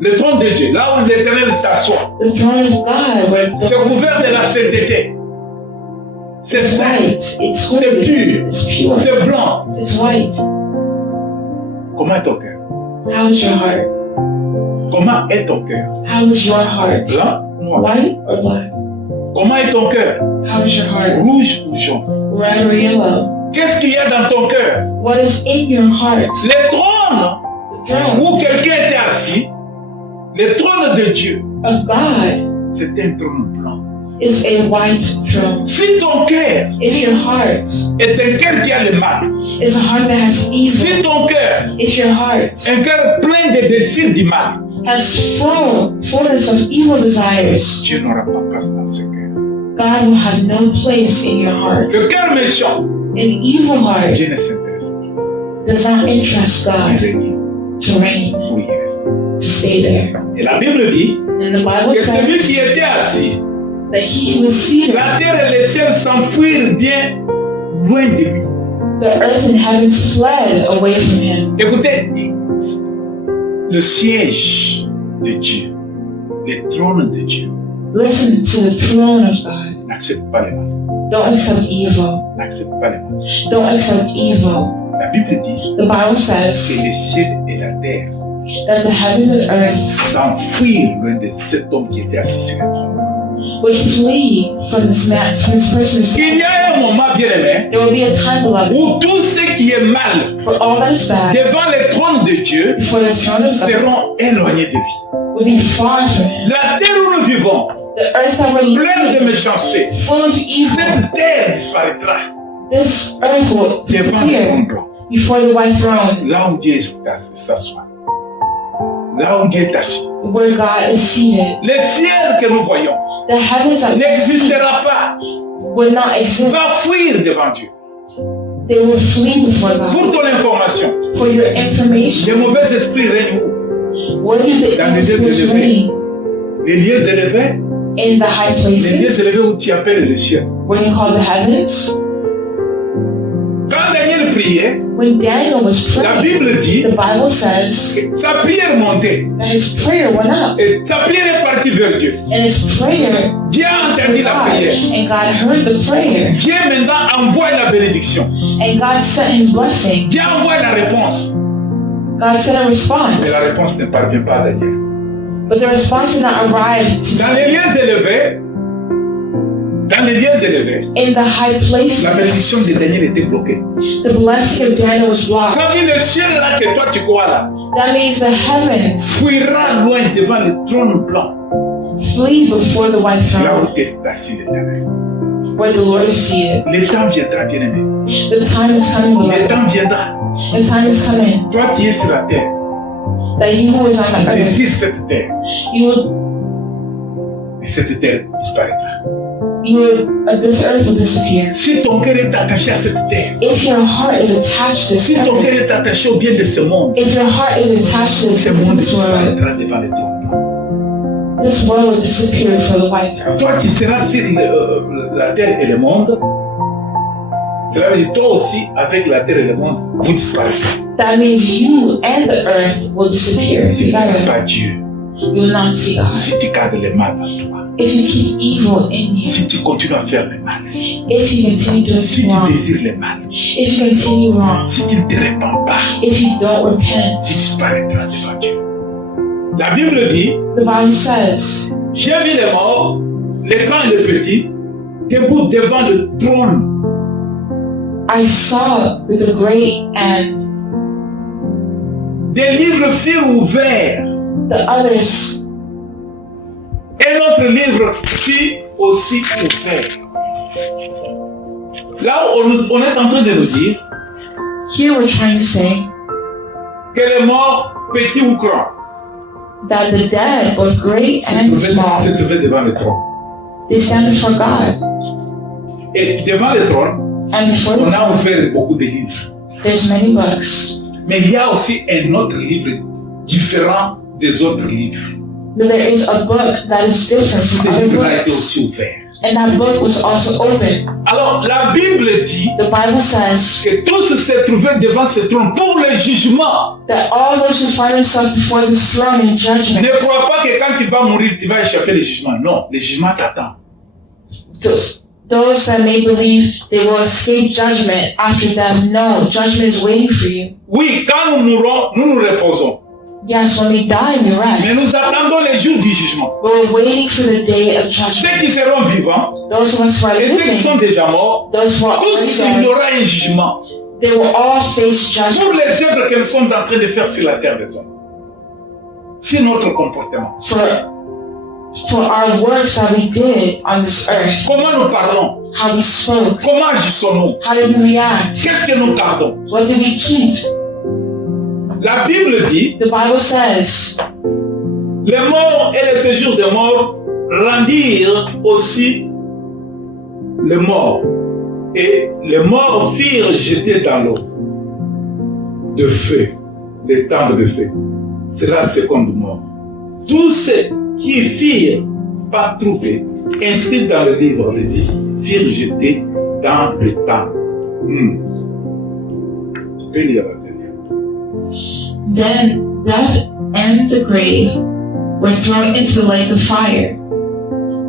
Le trône de Dieu, là où l'Éternel s'assoit, The throne of God, where c'est the couvert de la sainteté. C'est it's saint, white, it's c'est holy, pur, it's pure, c'est blanc. it's white. Comment est ton cœur? How is your heart? Comment est ton cœur? How is your heart? Blanc ou noir? White or black? Comment est ton cœur? How is your heart? Rouge ou jaune? Red or yellow? Qu'est-ce qu'il y a dans ton cœur? What is in your heart? Le trône The throne où quelqu'un était assis, le trône de Dieu, of God c'est un trône blanc. is a white throne. Si ton cœur If your heart est un cœur qui a le mal, is a heart that has si evil, ton cœur if your heart est un cœur plein de désirs du mal, has fullness of evil desires, Dieu n'aura pas place dans ce cœur. God will have no place in your heart. Le cœur méchant, An evil heart Dieu ne s'intéresse pas. does not interest Il God règne to reign, où il reste. to stay there. Et la Bible dit And the Bible que celui says qui était assis, that he who was seated, la terre et le ciel s'enfuirent bien loin de lui. the earth and heavens fled away from him. Écoutez, le siège de Dieu, le trône de Dieu, Listen to the throne of God. n'accepte pas le mal. Don't accept evil. N'accepte pas le mal. Don't accept evil. La Bible dit The Bible que says le ciel et la terre that the heavens and earth s'enfuirent loin de cet homme qui était assis sur le trône. would flee from this man, from this person who's Il y a un moment, bien aimé, there will be a time, beloved, où tout ce qui est mal for all that is bad devant le trône de Dieu before the throne of God seront éloignés de lui. will be far from him. La terre où nous vivons, The earth that we're pleine de living, méchanceté, full of evil, cette terre disparaîtra this earth will devant le trône disappear blanc. before the white throne, Là où Dieu s'assoit. Là où Dieu est assis. where God is seated. Le ciel que nous voyons The heavens that we see n'existera pas. will not exist. Va fuir devant Dieu. They will flee before Pour God. ton information, For your information, les mauvais esprits règnent où? where do the Dans les evil lieux spirits élevés. reign? Les lieux élevés, In the high les lieux places, élevés où tu appelles le ciel. where you call the heavens. Quand Daniel priait, When Daniel was la praying, Bible dit the Bible says que sa prière montait. that his prayer went up. Et sa prière est partie vers Dieu. And his prayer Dieu a entendu la God, prière. and God heard the prayer, Dieu maintenant envoie la bénédiction. and God sent his blessing. Dieu envoie la réponse. God sent a Mais response, la réponse ne parvient pas à Daniel. but the response did not arrive to Dans les lieux élevés, in the high places. la bénédiction de Daniel était bloquée. The blessing of Daniel was blocked. Ça veut dire le ciel là que toi tu crois là, That means the heavens fuira loin devant le trône blanc. flee before the white Là throne, où est assis l'Éternel. where the Lord is seated. Le temps viendra, bien aimé. The time is coming, Le beloved. temps viendra. The time is coming Toi tu es sur la terre. that you who is on Tu the earth, désires cette terre. you will, Et cette terre disparaîtra. this earth will disappear. Si ton cœur est attaché à cette terre, If your heart is attached to this si ton earth, cœur est attaché au bien de ce monde, if your heart is attached to ce this monde world, disparaîtra devant le trône blanc. this world will disappear before the white throne. Toi qui seras sur la terre et le monde, cela veut dire toi aussi, avec la terre et le monde, vous disparaîtrez. That means you and the earth will disappear Tu ne verras together. pas Dieu You will not see God. si tu gardes le mal en toi. If you keep evil in you, Si tu continues à faire le mal, if you continue doing si tu wrong, désires le mal, if you continue wrong, si tu ne te répands pas, if you don't repent, tu disparaîtras devant Dieu. La Bible dit, the Bible says, j'ai vu les morts, les grands et les petits, debout devant le trône. I saw the great and Des livres furent ouverts. the others, Et notre livre fut aussi ouvert. Là, on est en train de nous dire here we're trying to say que les morts, petits ou grands, that the dead, both great se and small, trouvaient devant le trône. they stand before God. Et devant le trône, And before on the a ouvert beaucoup de livres. there's many books. Mais il y a aussi un autre livre différent des autres livres. But there is a book that is different Ce from other livre-là a été books. aussi ouvert. And that book was also open. Alors, la Bible dit The Bible says que tous se trouvaient devant ce trône pour le jugement. that all those who find themselves before this throne in judgment, Ne crois pas que quand tu vas mourir, tu vas échapper le jugement. Non, le jugement t'attend. those that may believe they will escape judgment after death, no, judgment is waiting for you. Oui, quand nous mourrons, nous nous reposons. Yes, when we die, we Mais rest. nous attendons le jour du jugement. But we're waiting for the day of Ceux judgment. qui seront vivants Those of us who are et ceux qui sont living, déjà morts, those who are already tous il y dead, aura un jugement they will all face pour judgment les œuvres que nous sommes en train de faire sur la terre des hommes. C'est notre comportement. for our works that we did on this earth, Comment nous parlons? how we spoke, Comment agissons-nous? how did we react, Qu'est-ce que nous gardons? what did we keep? La Bible dit, The Bible says les morts et les séjours des morts rendirent aussi les morts. Et les morts firent jeter dans l'eau de feu, les temps de feu. C'est la seconde mort. Tous ceux qui firent pas trouver, inscrits dans le livre de vie, firent jeter dans le temps. Tu peux lire la dernière. Then death and the grave were thrown into the lake of fire.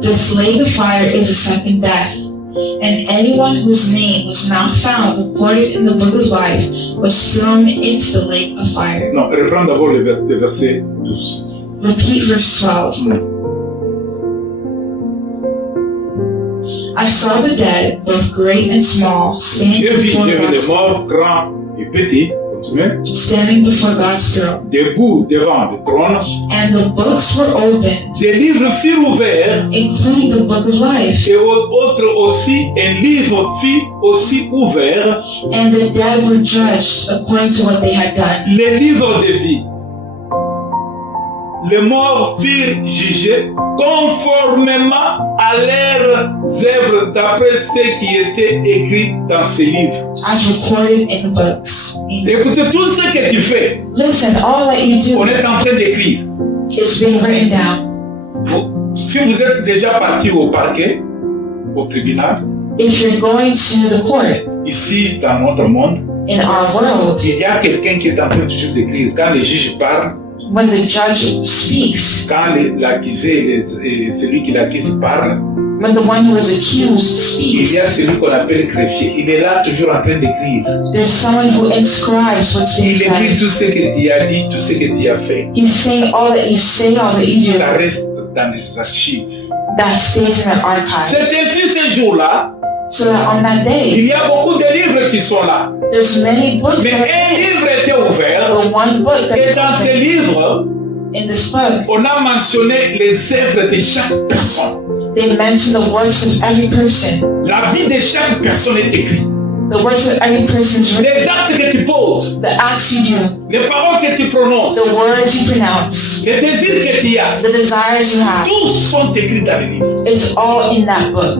This lake of fire is the second death, and anyone whose name was not found recorded in the book of life was thrown into the lake of fire. Non, reprends d'abord le verset 12. Repeat verse 12. I saw the dead, both great and small, J'ai vu les morts, grands et petits, standing before God's throne. debout devant le trône. And the books were opened, Des livres furent ouverts, including the book of life. et autre aussi, un livre fut aussi ouvert, And the dead were judged according to what they had done. les livres de vie. Les morts furent jugés conformément à leurs œuvres d'après ce qui était écrit dans ces livres. As recorded in the books. Écoutez, tout ce que tu fais, Listen, all that you on do est en train d'écrire. is being written down. Si vous êtes déjà parti au parquet, au tribunal, If you're going to the court ici dans notre monde, in our world, il y a quelqu'un qui est en train toujours d'écrire. Quand les juges parlent, when the judge speaks, quand l'accusé et celui qui l'accuse parle, when the one who is accused il y a speaks, celui qu'on appelle greffier. Il est là toujours en train d'écrire. there's someone who inscribes what's being Il écrit said. tout ce que tu as dit, tout ce que tu as fait. He's saying all that you say, all that you Ça do, reste dans les archives. that stays in an archive. C'est ainsi ce jour-là, So that on that day, il y a beaucoup de livres qui sont là. there's many books Mais that un are livre était ouvert, but one book that et is dans ces open. livres, In this book, on a mentionné les œuvres de chaque personne. they mention the works of every person. La vie de chaque personne est écrite. The works of every person's written. Les actes que tu poses, The acts you do, les paroles que tu prononces, the words you pronounce, les désirs que tu as, the desires you have, tous sont écrits dans les livres. it's all in that book.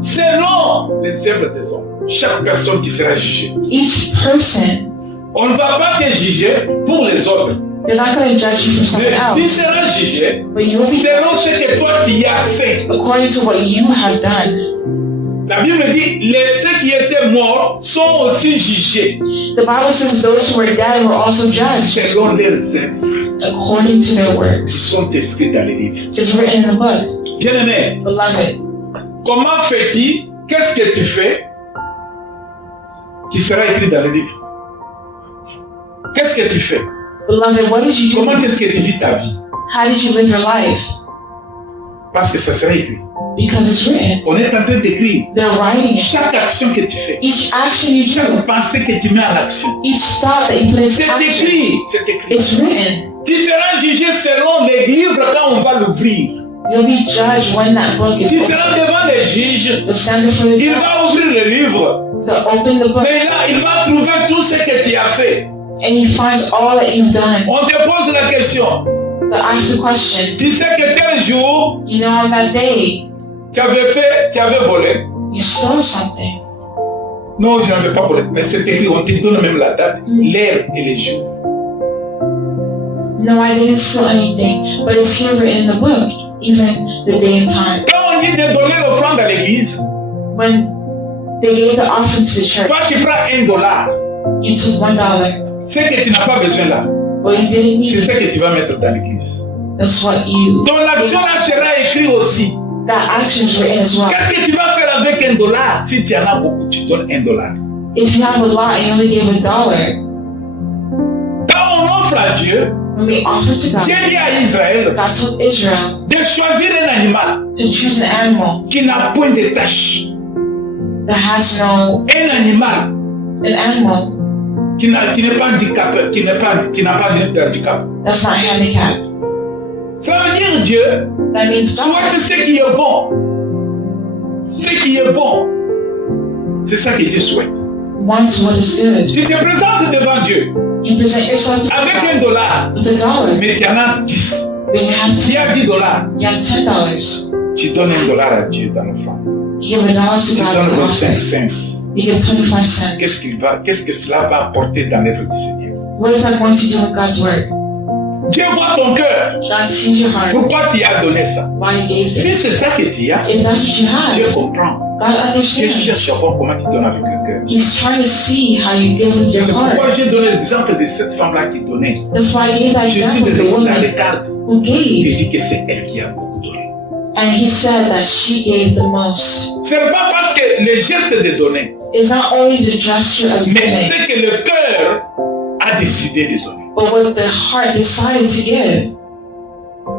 Selon les œuvres des hommes, chaque personne qui sera jugée. Each person, On ne va pas te juger pour les autres. they're not going to judge you for something Mais tu else, seras jugé but you will be selon ce que toi tu as fait. according to what you have done. La Bible dit, ceux qui étaient morts sont aussi jugés The Bible says those who were dead were also judged selon leurs œuvres according to their qui works. sont inscrits dans les livres. It's written in the book. Bien-aimé, Beloved, comment fais-tu? Qu'est-ce que tu fais qui sera écrit dans le livre? Qu'est-ce que tu fais? beloved, what did you Comment do? est-ce que tu vis ta vie? How did you live your life? Parce que ça sera écrit. Because it's written. On est en train d'écrire. They're writing it. Chaque action que tu fais, Each action you do, chaque pensée que tu mets en action, each thought that you put c'est into action, écrit. C'est écrit. it's written. Tu seras jugé selon les livres quand on va l'ouvrir. You'll be judged when that book is Tu open. seras devant les juges. You'll stand before the Il judge. va ouvrir le livre. They'll open the book, Mais là, il va trouver tout ce que tu as fait. and he finds all that you've done. On te pose la question. They'll ask the question, Tu sais que tel jour, you know, on that day, tu avais volé. you stole something. Non, je n'avais pas volé. Mais c'est écrit, on te donne même la date, l'heure et les jours. No, I didn't steal anything, but it's here written in the book, even the day and time. Quand on dit de donner l'offrande à l'église, When they gave the offering to the church, toi tu prends $1. you took $1, Ce que tu n'as pas besoin là, but you didn't c'est need ce it. que tu vas mettre dans l'église. That's what you. Ton action là sera écrite aussi. That action's written as well. Qu'est-ce que tu vas faire avec $1? Si tu en as beaucoup, tu donnes $1. If you have a lot and you only gave $1, Quand on offre à Dieu, when we offer to God, Dieu dit à Israël God told Israel de choisir un animal to choose an animal qui n'a point de tache. that has no, Un animal an animal qui n'est pas handicapé, qui n'a pas de handicap. that's not handicapped. Ça veut dire Dieu That means God souhaite ce qui est bon. Ce qui est bon, c'est ça que Dieu souhaite. wants what is good. Tu te présentes devant Dieu You present yourself to avec God $1, with $1, mais tu en as 10. but you have Si tu as $10, you have $10. tu donnes $1 à Dieu dans l'offrande. You give $1 Tu to God donnes in 25 offering. cents. You give 25 cents. Qu'est-ce que cela va apporter dans l'œuvre du Seigneur? What is that going to do with God's work? Dieu voit ton cœur. God sees your heart. Pourquoi tu as donné ça? Why you gave Si this. c'est ça que tu as, If that's what you Dieu have, comprend. God Dieu understands. cherche à voir comment tu donnes avec le cœur. He's trying to see how you give with your C'est pourquoi heart. j'ai donné l'exemple de cette femme-là qui donnait. That's why I gave that Jésus example of the le woman regarde who et gave. dit que c'est elle qui a beaucoup donné. And he said that she gave the most. Ce n'est pas parce que le geste de donner, It's not only the gesture of mais giving, c'est que le cœur a décidé de donner. but what the heart decided to give.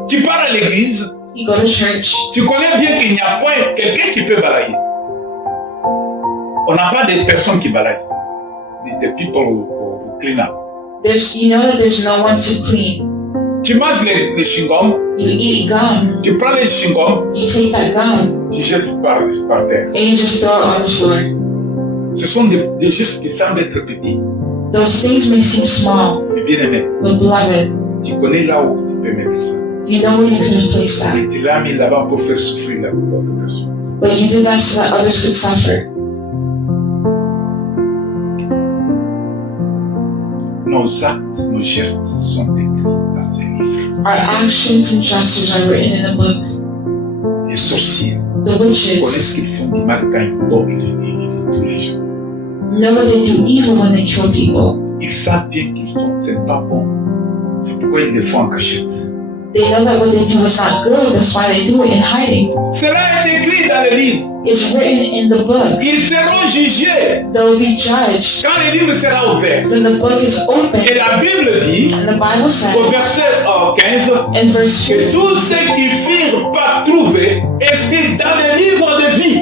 Tu pars à l'église, you go to church, tu connais bien qu'il n'y a point quelqu'un qui peut balayer. On n'a pas de personnes qui balayent. Des people who clean up. you know that there's no one to clean. Tu manges les chewing-gums, You eat gum, tu prends les chewing-gums, you take that gum, tu jettes par terre. and you just throw it on the floor. Ce sont des gestes qui semblent être petits. Those things may seem small, Mais bien aimé, but beloved, tu connais là où tu peux mettre ça. you know where you could have placed that. Et tu l'as mis là-bas pour faire souffrir l'autre personne. But you did that so that others could suffer. Nos actes, nos gestes sont écrits dans ces livres. Our actions and gestures are written in a book. Les sorciers The witches connaissent qu'ils font du mal quand ils tombent, ils tuent les gens. know that they do evil when they kill people. Ils savent bien qu'ils font, c'est pas bon. C'est pourquoi ils le font en cachette. They know that what they do is not good, that's why they do it in hiding. Cela est écrit dans le livre. It's written in the book. Ils seront jugés They'll be judged quand le livre sera ouvert. when the book is open. Et la Bible dit, And the Bible au says verset 15, in verse que 2 tous ceux qui firent pas trouver inscrits dans le livre de vie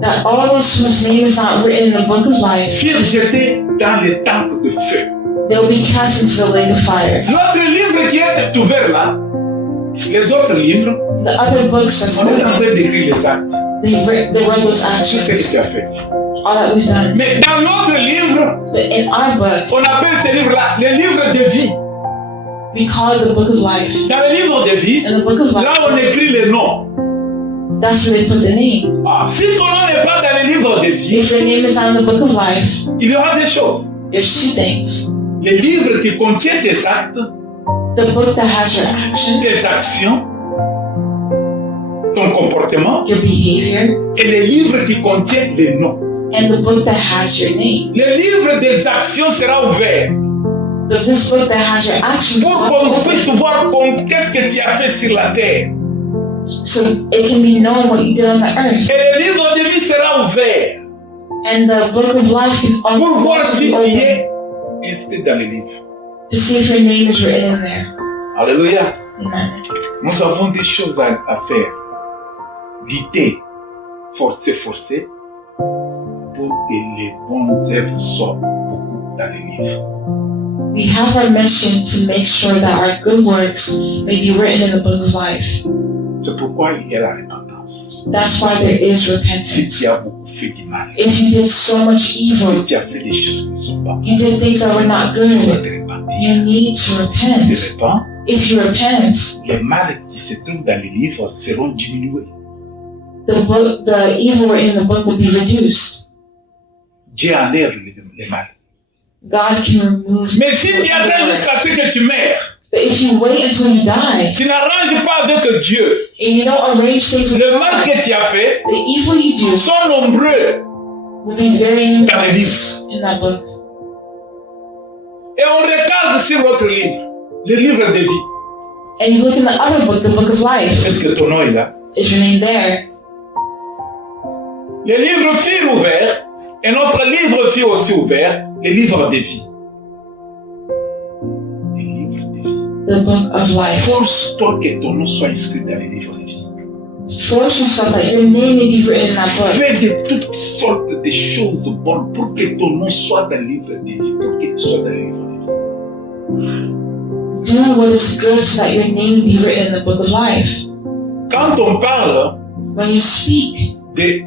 that all those whose name is not written in the book of life, firent jetés dans les tanks de feu. they'll be cast into the lake of fire. Notre livre qui est ouvert là, les autres livres, The other books that's on est en open, train d'écrire les actes, they wrote those tout ce que actions, tu as fait. all that we've done. Mais dans notre livre, But in our book, on appelle ce livre-là le livre de vie. we call it the book of life. Dans le livre de vie, In the book of là life, on écrit les noms. that's where they put the name. Ah, si ton nom n'est pas dans le livre de vie, If your name is not in the book of life, il y aura des choses. there's two things. Le livre qui contient tes actes, The book that has your actions, tes actions, ton comportement, your behavior, et le livre qui contient les noms. and the book that has your name. Le livre des actions sera ouvert This book that has your actions, pour qu'on puisse voir qu'est-ce que tu as fait sur la terre. so it can be known what you did on the earth. Et le livre de vie sera ouvert And the book of life can pour voir also si be tu open es inscrit dans le livre. to see if your name is written in there. Alléluia. Amen. Nous avons des choses à faire. Lutter, forcer, pour que les bonnes œuvres soient beaucoup dans les livres. We have our mission to make sure that our good works may be written in the book of life. C'est pourquoi il y a la repentance. That's why there is Si repentance. tu as beaucoup fait du mal, If you did so much si evil, tu as fait des choses qui ne sont pas bonnes, you did things that were not tu dois good, te repentir. you need to Tu te repent. repens, If you repent, les mal qui se trouvent dans les livres seront diminués. the evil written in the book will be reduced. Dieu enlève les mal. God can remove. Mais si tu attends jusqu'à ce que tu meurs, But if you wait until you die tu n'arranges pas avec Dieu, and you don't arrange things with le mal God, que tu as fait the evil you do sont nombreux. will be very numerous in that book. Et on regarde sur votre livre, le livre de vie. And you look in the other book, the book of life. Est-ce que ton nom est là? Is your name there? Les livres furent ouverts et notre livre fut aussi ouvert, le livre de vie. Le livre de vie. The book of life. Force-toi que ton nom soit inscrit dans le livre de vie. Force yourself that your name may be written in that book. Fais de toutes sortes de choses bonnes pour que ton nom soit dans le livre de vie, pour que tu sois dans le livre de vie. Do what is good so that your name may be written in the book of life. Quand on parle When you speak de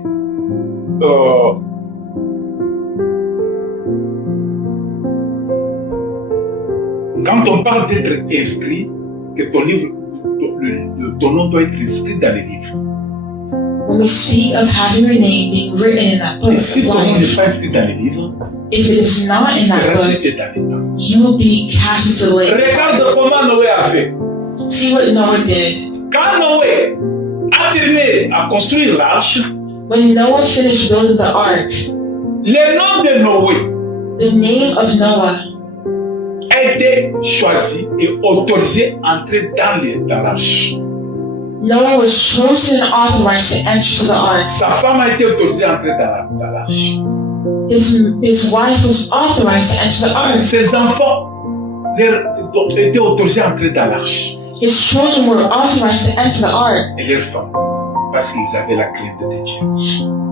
quand on parle d'être inscrit, que ton livre, ton nom doit être inscrit dans le livre. when we speak of having your name being written in that book Et si of ton nom n'est life, pas inscrit dans le livre, if it is not tu in that seras book, jeté dans les temps. you will be cast into the lake. Regarde comment Noé a fait. See what Noah did. Quand Noé a terminé à construire l'arche, When Noah finished building the ark, le nom de Noé the name of Noah a été choisi et autorisé à entrer dans l'arche. Noah was chosen and authorized to enter to the ark. Sa femme a été autorisée à entrer dans l'arche. His wife was authorized to enter the ark. Ses enfants étaient autorisés à entrer dans l'arche. His children were authorized to enter the ark, et leurs femmes, parce qu'ils avaient la crainte de Dieu.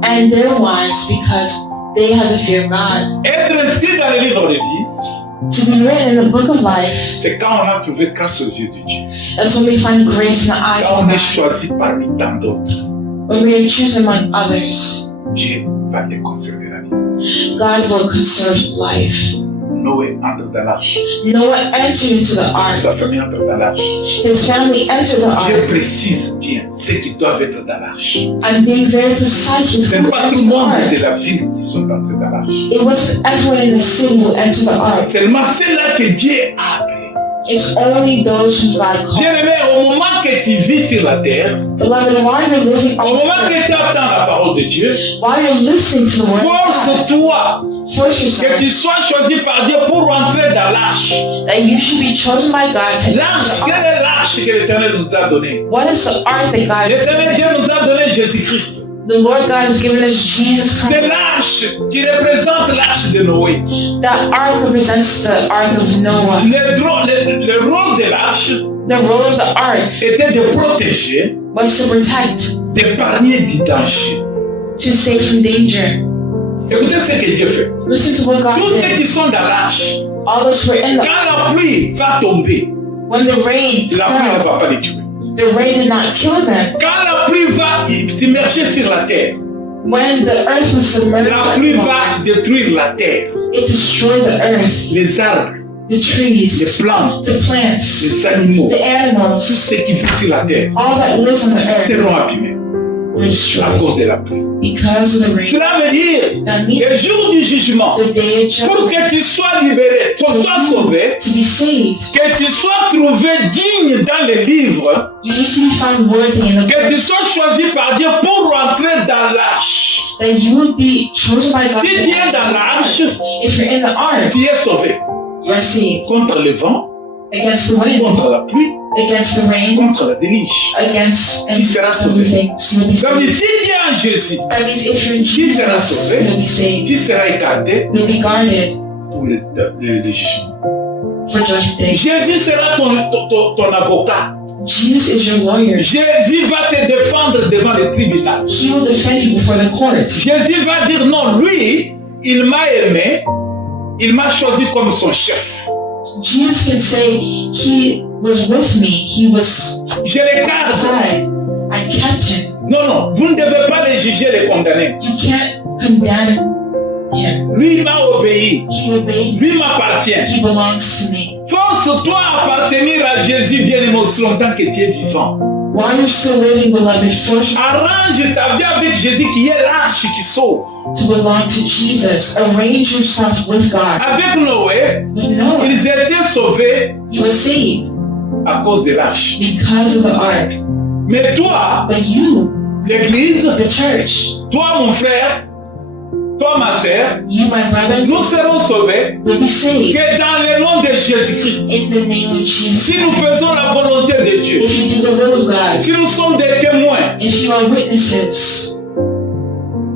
and their wives because they had the fear of God. Être inscrit dans le livre de vie, To be written in the book of life, c'est quand on a trouvé grâce aux yeux de Dieu. that's when we find grace in the eyes Quand of on est God. choisi parmi tant d'autres, When we are chosen among others, Dieu va te conserver la vie. God will conserve life. Noé entre dans l'arche. Noah entered into the ark. Sa famille entre dans l'arche. His family entered the Dieu ark. précise bien ceux qui doivent être dans l'arche. I'm being very precise with Ce who n'est pas tout entered le the monde ark. de la ville qui sont entrés dans l'arche. It wasn't everyone in the city who entered the ark. Seulement ceux-là que Dieu a appelés. It's only those whom God called. Bien-aimé, au moment que tu vis sur la terre, Beloved, while you're living au on moment earth, que tu attends la parole de Dieu, while you're listening to the word of God, force-toi force que yourself tu sois choisi par Dieu pour rentrer dans l'arche. that you should be chosen by God to enter L'arche, the quelle ark. est l'arche que l'Éternel nous a donnée? What is the ark that God L'Éternel Dieu nous a donné Jésus-Christ. The Lord God has given us Jesus C'est Christ. l'arche qui représente l'arche de Noé. That ark represents the ark of Noah. Le rôle de l'arche The role of the ark était de protéger, was to protect, d'épargner du danger. to save from danger. Écoutez ce que Dieu fait. Listen to what God Tous ceux did. qui sont dans l'arche, All those who are in the quand la pluie va tomber, when the rain la pluie ne fell, va pas les tuer. the rain did not kill them. Quand la pluie va s'immerger sur la terre, When the earth was submerged, la pluie va détruire la terre, it destroyed the earth, les arbres, the les trees, plantes, the plants, les animaux, the tout animals, ce qui vit sur la terre all that lives on the earth seront abîmés were à destroyed cause de la pluie. because of the rain. Cela veut dire That means le jour du jugement, the day of pour judgment, que tu sois libéré, tu sois sauvé, to be saved, que tu sois trouvé digne dans les livres, you need to be found worthy in the que book, tu sois choisi par Dieu pour rentrer dans l'arche. that you would be chosen by God. Si tu es dans l'arche, If you're in the ark, tu es sauvé you are saved contre le vent, against the wind, contre la pluie, against the rain, contre la déluge. against Tu seras sauvé. everything. So you'll be Ça veut dire, saved. si tu es en Jésus, That means if you're in tu seras Jesus, sauvé, you'll be saved. tu seras écarté You'll be guarded pour le jugement. for judgment day. Jésus sera ton avocat. Jesus is your lawyer. Jésus va te défendre devant le tribunal. He will defend you before the courts. Jésus va dire non, lui, il m'a aimé, il m'a choisi comme son chef. Jesus can say, He was with me. He was Je le garde. beside. I kept him. Non, non, vous ne devez pas le juger, le condamner. You can't condemn him. Lui m'a obéi, He obeyed me. lui m'appartient. He belongs to me. Force-toi à appartenir à Jésus bien aimé aussi longtemps que tu es vivant. While you're still living, beloved, force Arrange ta vie avec Jésus qui est l'arche qui sauve. to belong to Jesus. Arrange yourself with God. Avec Noé, With Noah, ils étaient sauvés he was saved à cause de l'arche. because of the ark. Mais toi, But you, l'Église, the church, toi mon frère, toi ma sœur, you, my brothers, nous serons sauvés will be saved que dans le nom de Jésus-Christ. in the name of Jesus. Si nous faisons la volonté de Dieu, If you do the will of God, si nous sommes des témoins, if you are witnesses,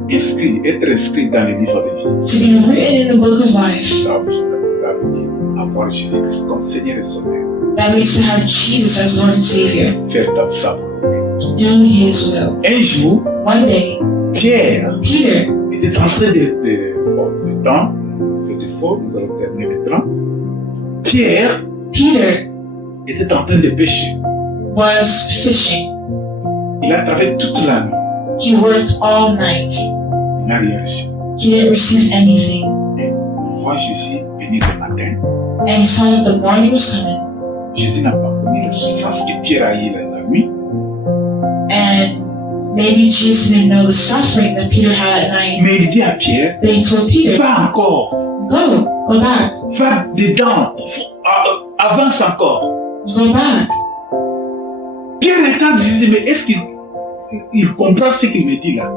être inscrits dans le livre de vie, to be written in the book of life, ça veut dire avoir Jésus-Christ comme Seigneur et Sauveur, that means to have Jesus as Lord and Savior, faire sa volonté. doing His will. Un jour, One day, Pierre Peter était en train le temps, fait de faux, nous allons terminer maintenant. Pierre Peter était en train de pêcher. was fishing. Il a travaillé toute la nuit. He worked all night. Il n'a rien reçu. He didn't receive anything. Et on voit Jésus venir le matin. And he saw that the morning was coming. Jésus n'a pas connu la souffrance que Pierre a eue la nuit. And maybe Jesus didn't know the suffering that Peter had at night. Mais il dit à Pierre, But he told Peter, va encore, go back, va dedans, avance encore. go back. Pierre est en train de dire, mais est-ce qu'il comprend ce qu'il me dit là?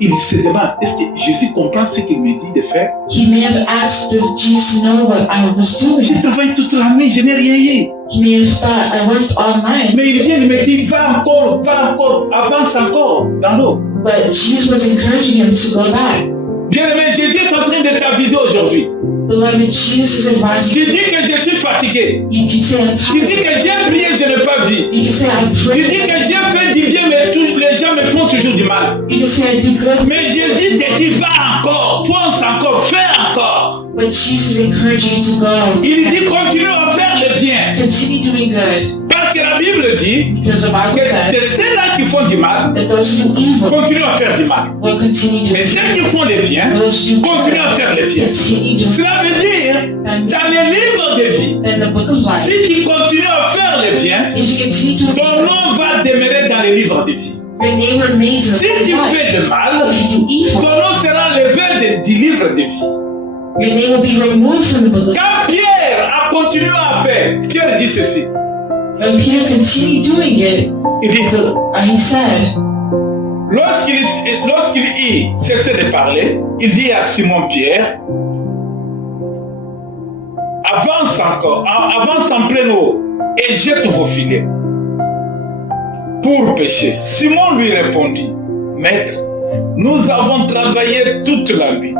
Il se demande, est-ce que Jésus comprend ce qu'il me dit de faire? He may have asked, does Jesus know what I was doing? J'ai travaillé toute la nuit, je n'ai rien eu. He may have thought, I worked all night. Mais il vient, il me dit, va encore, avance encore dans l'eau. But Jesus was encouraging him to go back. Bien-aimé, Jésus est en train de t'aviser aujourd'hui. Beloved, Jesus is advising Tu you. dis que je suis fatigué. You can say I'm Tu dis tired. que j'ai prié, je n'ai pas vu. You can say I Tu dis pray. que j'ai fait du bien, mais les gens me font toujours du mal. You can say I do good. Mais Jésus te dit, va encore, fonce encore, fais encore. But Jesus encouraging you to go. Il dit, continue à faire le bien. Continue doing good. Parce que la Bible dit Because the Bible que says c'est ceux-là qui font du mal, that those who do evil continuent à faire du mal. will continue Mais doing ceux qui font le bien, those who do continuent à faire le bien. continue doing Cela veut dire, dans les livres de vie, in the book of life. si tu continues à faire le bien, If you continue to ton nom va demeurer dans les livres de vie. your name remains in Si the book tu of life. fais le mal, If you do ton evil, nom sera levé du livre de vie. your name will be removed from the book of life. Quand Pierre a continué à faire, Pierre dit ceci. When Peter continued doing it, Il dit, he said, lorsqu'il cessait de parler, il dit à Simon-Pierre, avance encore, avance en pleine eau et jette vos filets pour pêcher. Simon lui répondit, Maître, nous avons travaillé toute la nuit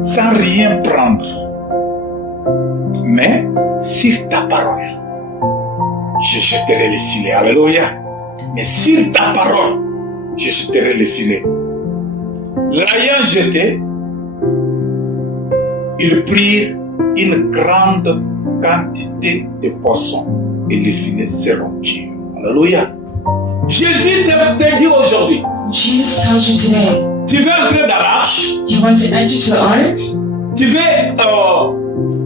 sans rien prendre. Mais sur ta parole, je jeterai les filets. Alléluia. Mais sur ta parole, je jeterai les filets. L'ayant jeté, ils prirent une grande quantité de poissons et les filets se rompirent. Alléluia. Jésus te dit aujourd'hui, Jesus tells you today, tu veux entrer dans l'arche, do you want to enter to the ark?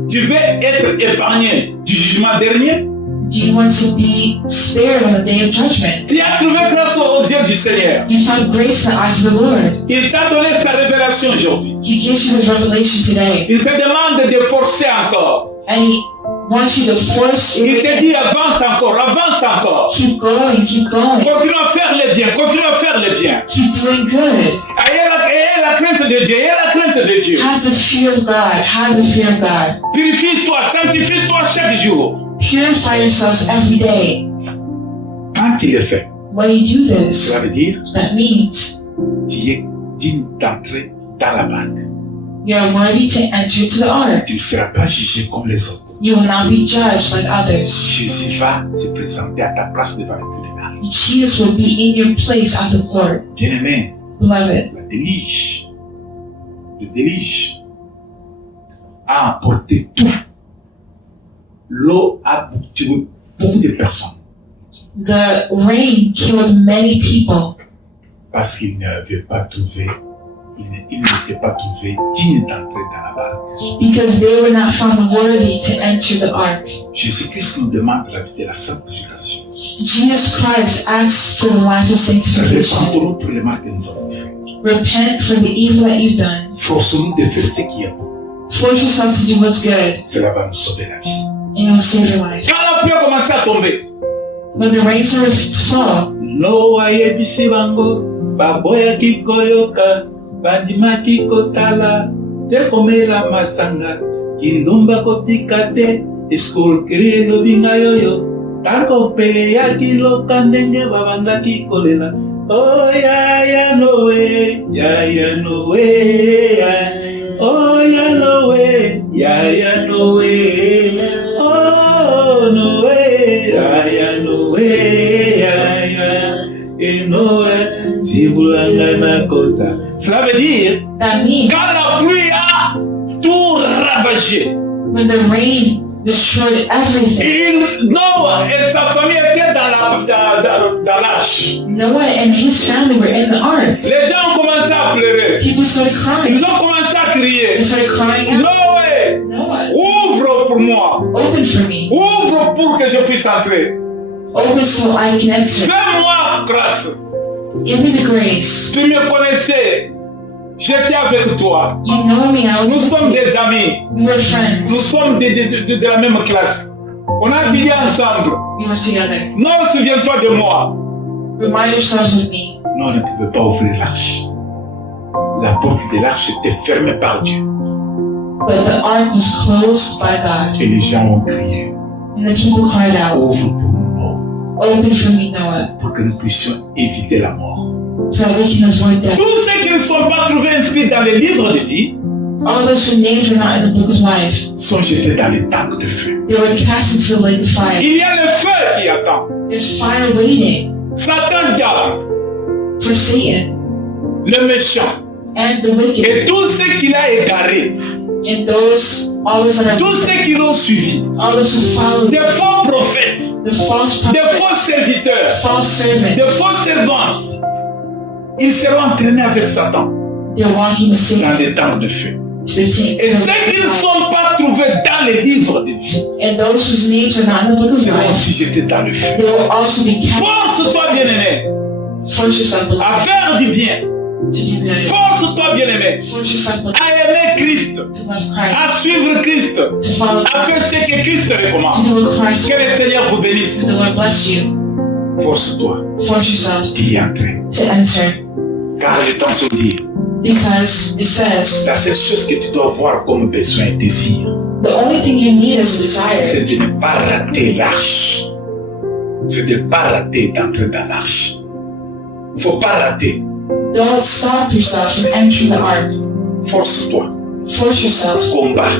tu veux être épargné du jugement dernier. Do you want to be spared on the day of judgment? Tu as trouvé grâce aux yeux du Seigneur. You found grace in the eyes of the Lord. Il t'a donné sa révélation aujourd'hui. He gives you his revelation today. Il te demande de forcer encore. And he wants you to force Il you. te dit avance encore, avance encore. Keep going, keep going. Continue à faire le bien, continue à faire le bien. Keep doing good. Ayez la crainte de Dieu, ayez la crainte de Dieu. Have the fear of God. Have the fear of God. Purifie-toi, sanctifie-toi chaque jour. Purify yourselves every day. Quand il est fait, When you do this, cela veut dire that means tu es digne d'entrer dans la barque. you are worthy to enter to the ark. Tu ne seras pas jugé comme les autres. You will not be judged like others. Jésus va se présenter à ta place devant le tribunal. Jesus will be in your place at the court. Bien-aimé, Beloved, le déluge a emporté tout. L'eau a tué beaucoup de personnes the rain killed many people parce qu'ils n'avaient pas trouvé, ils n'étaient pas trouvés dignes d'entrer dans la barque. because they were not found worthy to enter the ark. Jésus-Christ nous demande la vie de la sanctification. Jesus Christ asks for the life of sanctification. Repentons pour les mal que nous avons fait. Repent for the evil that you've done. Forçons-nous de faire ce qui est bon. Force yourself to do what's good, Cela va nous sauver la vie. and it will save your life. Quand la pluie a commencé à tomber, When the rain started to fall, Noa yebisi bango, baboyaki koyoka, bandimaki kotala, tekomela masanga, kindumba kotika te, escroquerie elobinga yoyo, tango pele yaki loka ndenge babandaki kolela. Oh yaya Noe, yaya Noe, oh ya Noe, yaya Noe, oh Noe, yaya Noe, yaya, et Noe, si boulanga na kota. Cela veut dire, that means quand la pluie a tout ravagé, when the rain destroyed everything, Noah et sa famille étaient dans l'arche. Noah and his family were in the ark. Les gens ont commencé à pleurer. People started crying. Ils ont commencé à They crier. started crying out, Noé, Noah, ouvre pour moi. open for me. Ouvre pour que je puisse entrer. Open so I can enter. Fais-moi grâce. Give me the grace. Tu me connaissais. J'étais avec toi. You know me, I Nous was sommes des amis. we were friends. Nous sommes de la même classe. On a étudié ensemble. We were together. Non, souviens-toi de moi. Remind yourself of me. Non, on ne pouvait pas ouvrir l'arche. La porte de l'arche était fermée par Dieu. But the ark was closed by God. Et les gens ont crié. And the people cried out, Ouvre pour nous, open for me, Noah, pour que nous puissions éviter la mort. so that we can avoid death. Tous ceux qui ne sont pas trouvés inscrits dans les livres de vie all those whose names are not in the book of life, sont jetés dans les tanks de feu. they were cast into the lake of fire. Il y a le feu qui attend. There's fire waiting Satan diable, for Satan le méchant, and the wicked et tous ceux qu'il a égarés, and all those that are tous ceux qui l'ont suivi, all those who follow des faux prophètes, the false des prophets, faux serviteurs, false servants. des fausses servantes, ils seront entraînés avec Satan They're walking with dans Satan les tanks de feu. to the sea. Et ceux qui ne sont pas trouvés dans les livres de vie And those whose names are not in the book of seront life, aussi jetés dans le feu. they will also be cast. Force-toi, bien-aimé, Force yourself, à beloved, faire du bien. to do good. Force-toi, bien-aimé, Force yourself, beloved, à aimer Christ, to love Christ, à suivre Christ, to follow à faire Christ, ce que Christ te to recommande. do what Christ. Que le Seigneur vous bénisse. The Lord bless you. Force-toi Force yourself d'y entrer. to enter, Car le temps se dit, because it says la seule chose que tu dois avoir comme besoin et désir, the only thing you need is a desire. c'est de ne pas rater l'arche. C'est de ne pas rater d'entrer dans l'arche. Il ne faut pas rater. Don't stop yourself from entering the ark. Force-toi. Force yourself. Combat.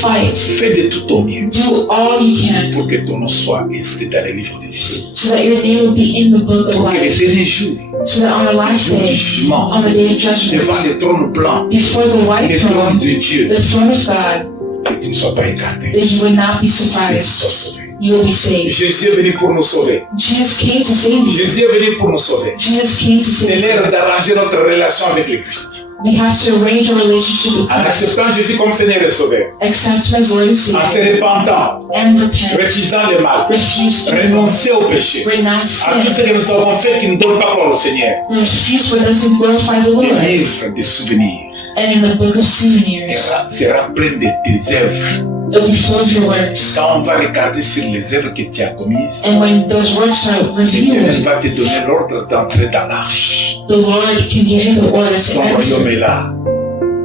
Fight. Fais de tout ton mieux Do all you can pour que ton nom soit inscrit dans les livres de vie. so that your name will be in the book of Pour que le life. dernier jour, So that on the last jour du day, jugement, on the day of judgment, devant le trône blanc, before the white le trône throne, de Dieu, the throne of God, que tu ne sois pas écarté, that you would not be que tu surprised. sois sauvé. You will be saved. Jésus est venu pour nous sauver. Jesus came to save you. Jésus est venu pour nous sauver. Jesus came to C'est save you. l'heure d'arranger notre relation avec le Christ. We have to arrange a relationship with En Christ. acceptant Jésus comme Seigneur et Sauveur. Accept Him as Lord and En se Savior repentant, and repent. refusant le mal, Refuse evil. renoncer au péché. Renounce À tout ce sin. que nous avons fait qui ne donne pas gloire au Seigneur. Refuse what doesn't glorify the Le Lord. livre des souvenirs And in the book of souvenirs, sera plein de tes œuvres. it'll be full of your works. Quand on va regarder sur les œuvres que tu as commises, And when those works are l'Éternel reviewed, va te donner l'ordre d'entrer dans l'arche. the Lord can give you the order to Son royaume enter. est là.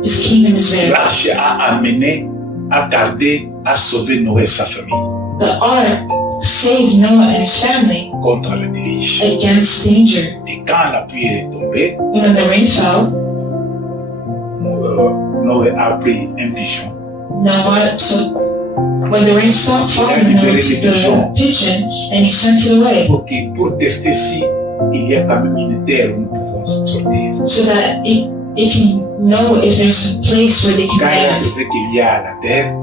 His kingdom is there. L'arche a amené, a gardé, a sauvé Noé et sa famille The ark saved Noah and his family contre le déluge. against danger. Et quand la pluie est tombée, And when the rain fell, Noé a pris un pigeon. Noah took, when the rain stopped falling, Noah took the pigeon and he sent it away Pour tester si il y a quand même une terre où nous pouvons sortir. so that it can know if there's a place where they can Quand il a land. trouvé qu'il y a la terre,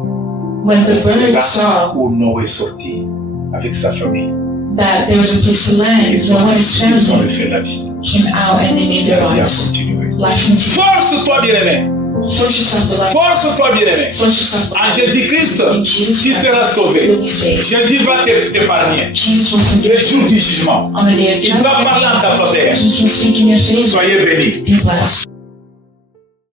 When the c'est bird là saw où Noé est sorti avec sa famille. that there was a place to land, Ils ont Noah and his family refait la vie. came out and they made their La vie a lives. continué. Life continued. Force-toi, bien-aimé. Force yourself, beloved. Force-toi, bien-aimé. Force yourself, En beloved. Jésus-Christ, In Jesus tu Christ, seras you'll sauvé. be saved. Jésus va t'épargner. Jesus will Le forgive jour you du jugement, on the day of il va judgment. parler en ta faveur. Jesus will speak in your favor. Soyez bénis. Be blessed.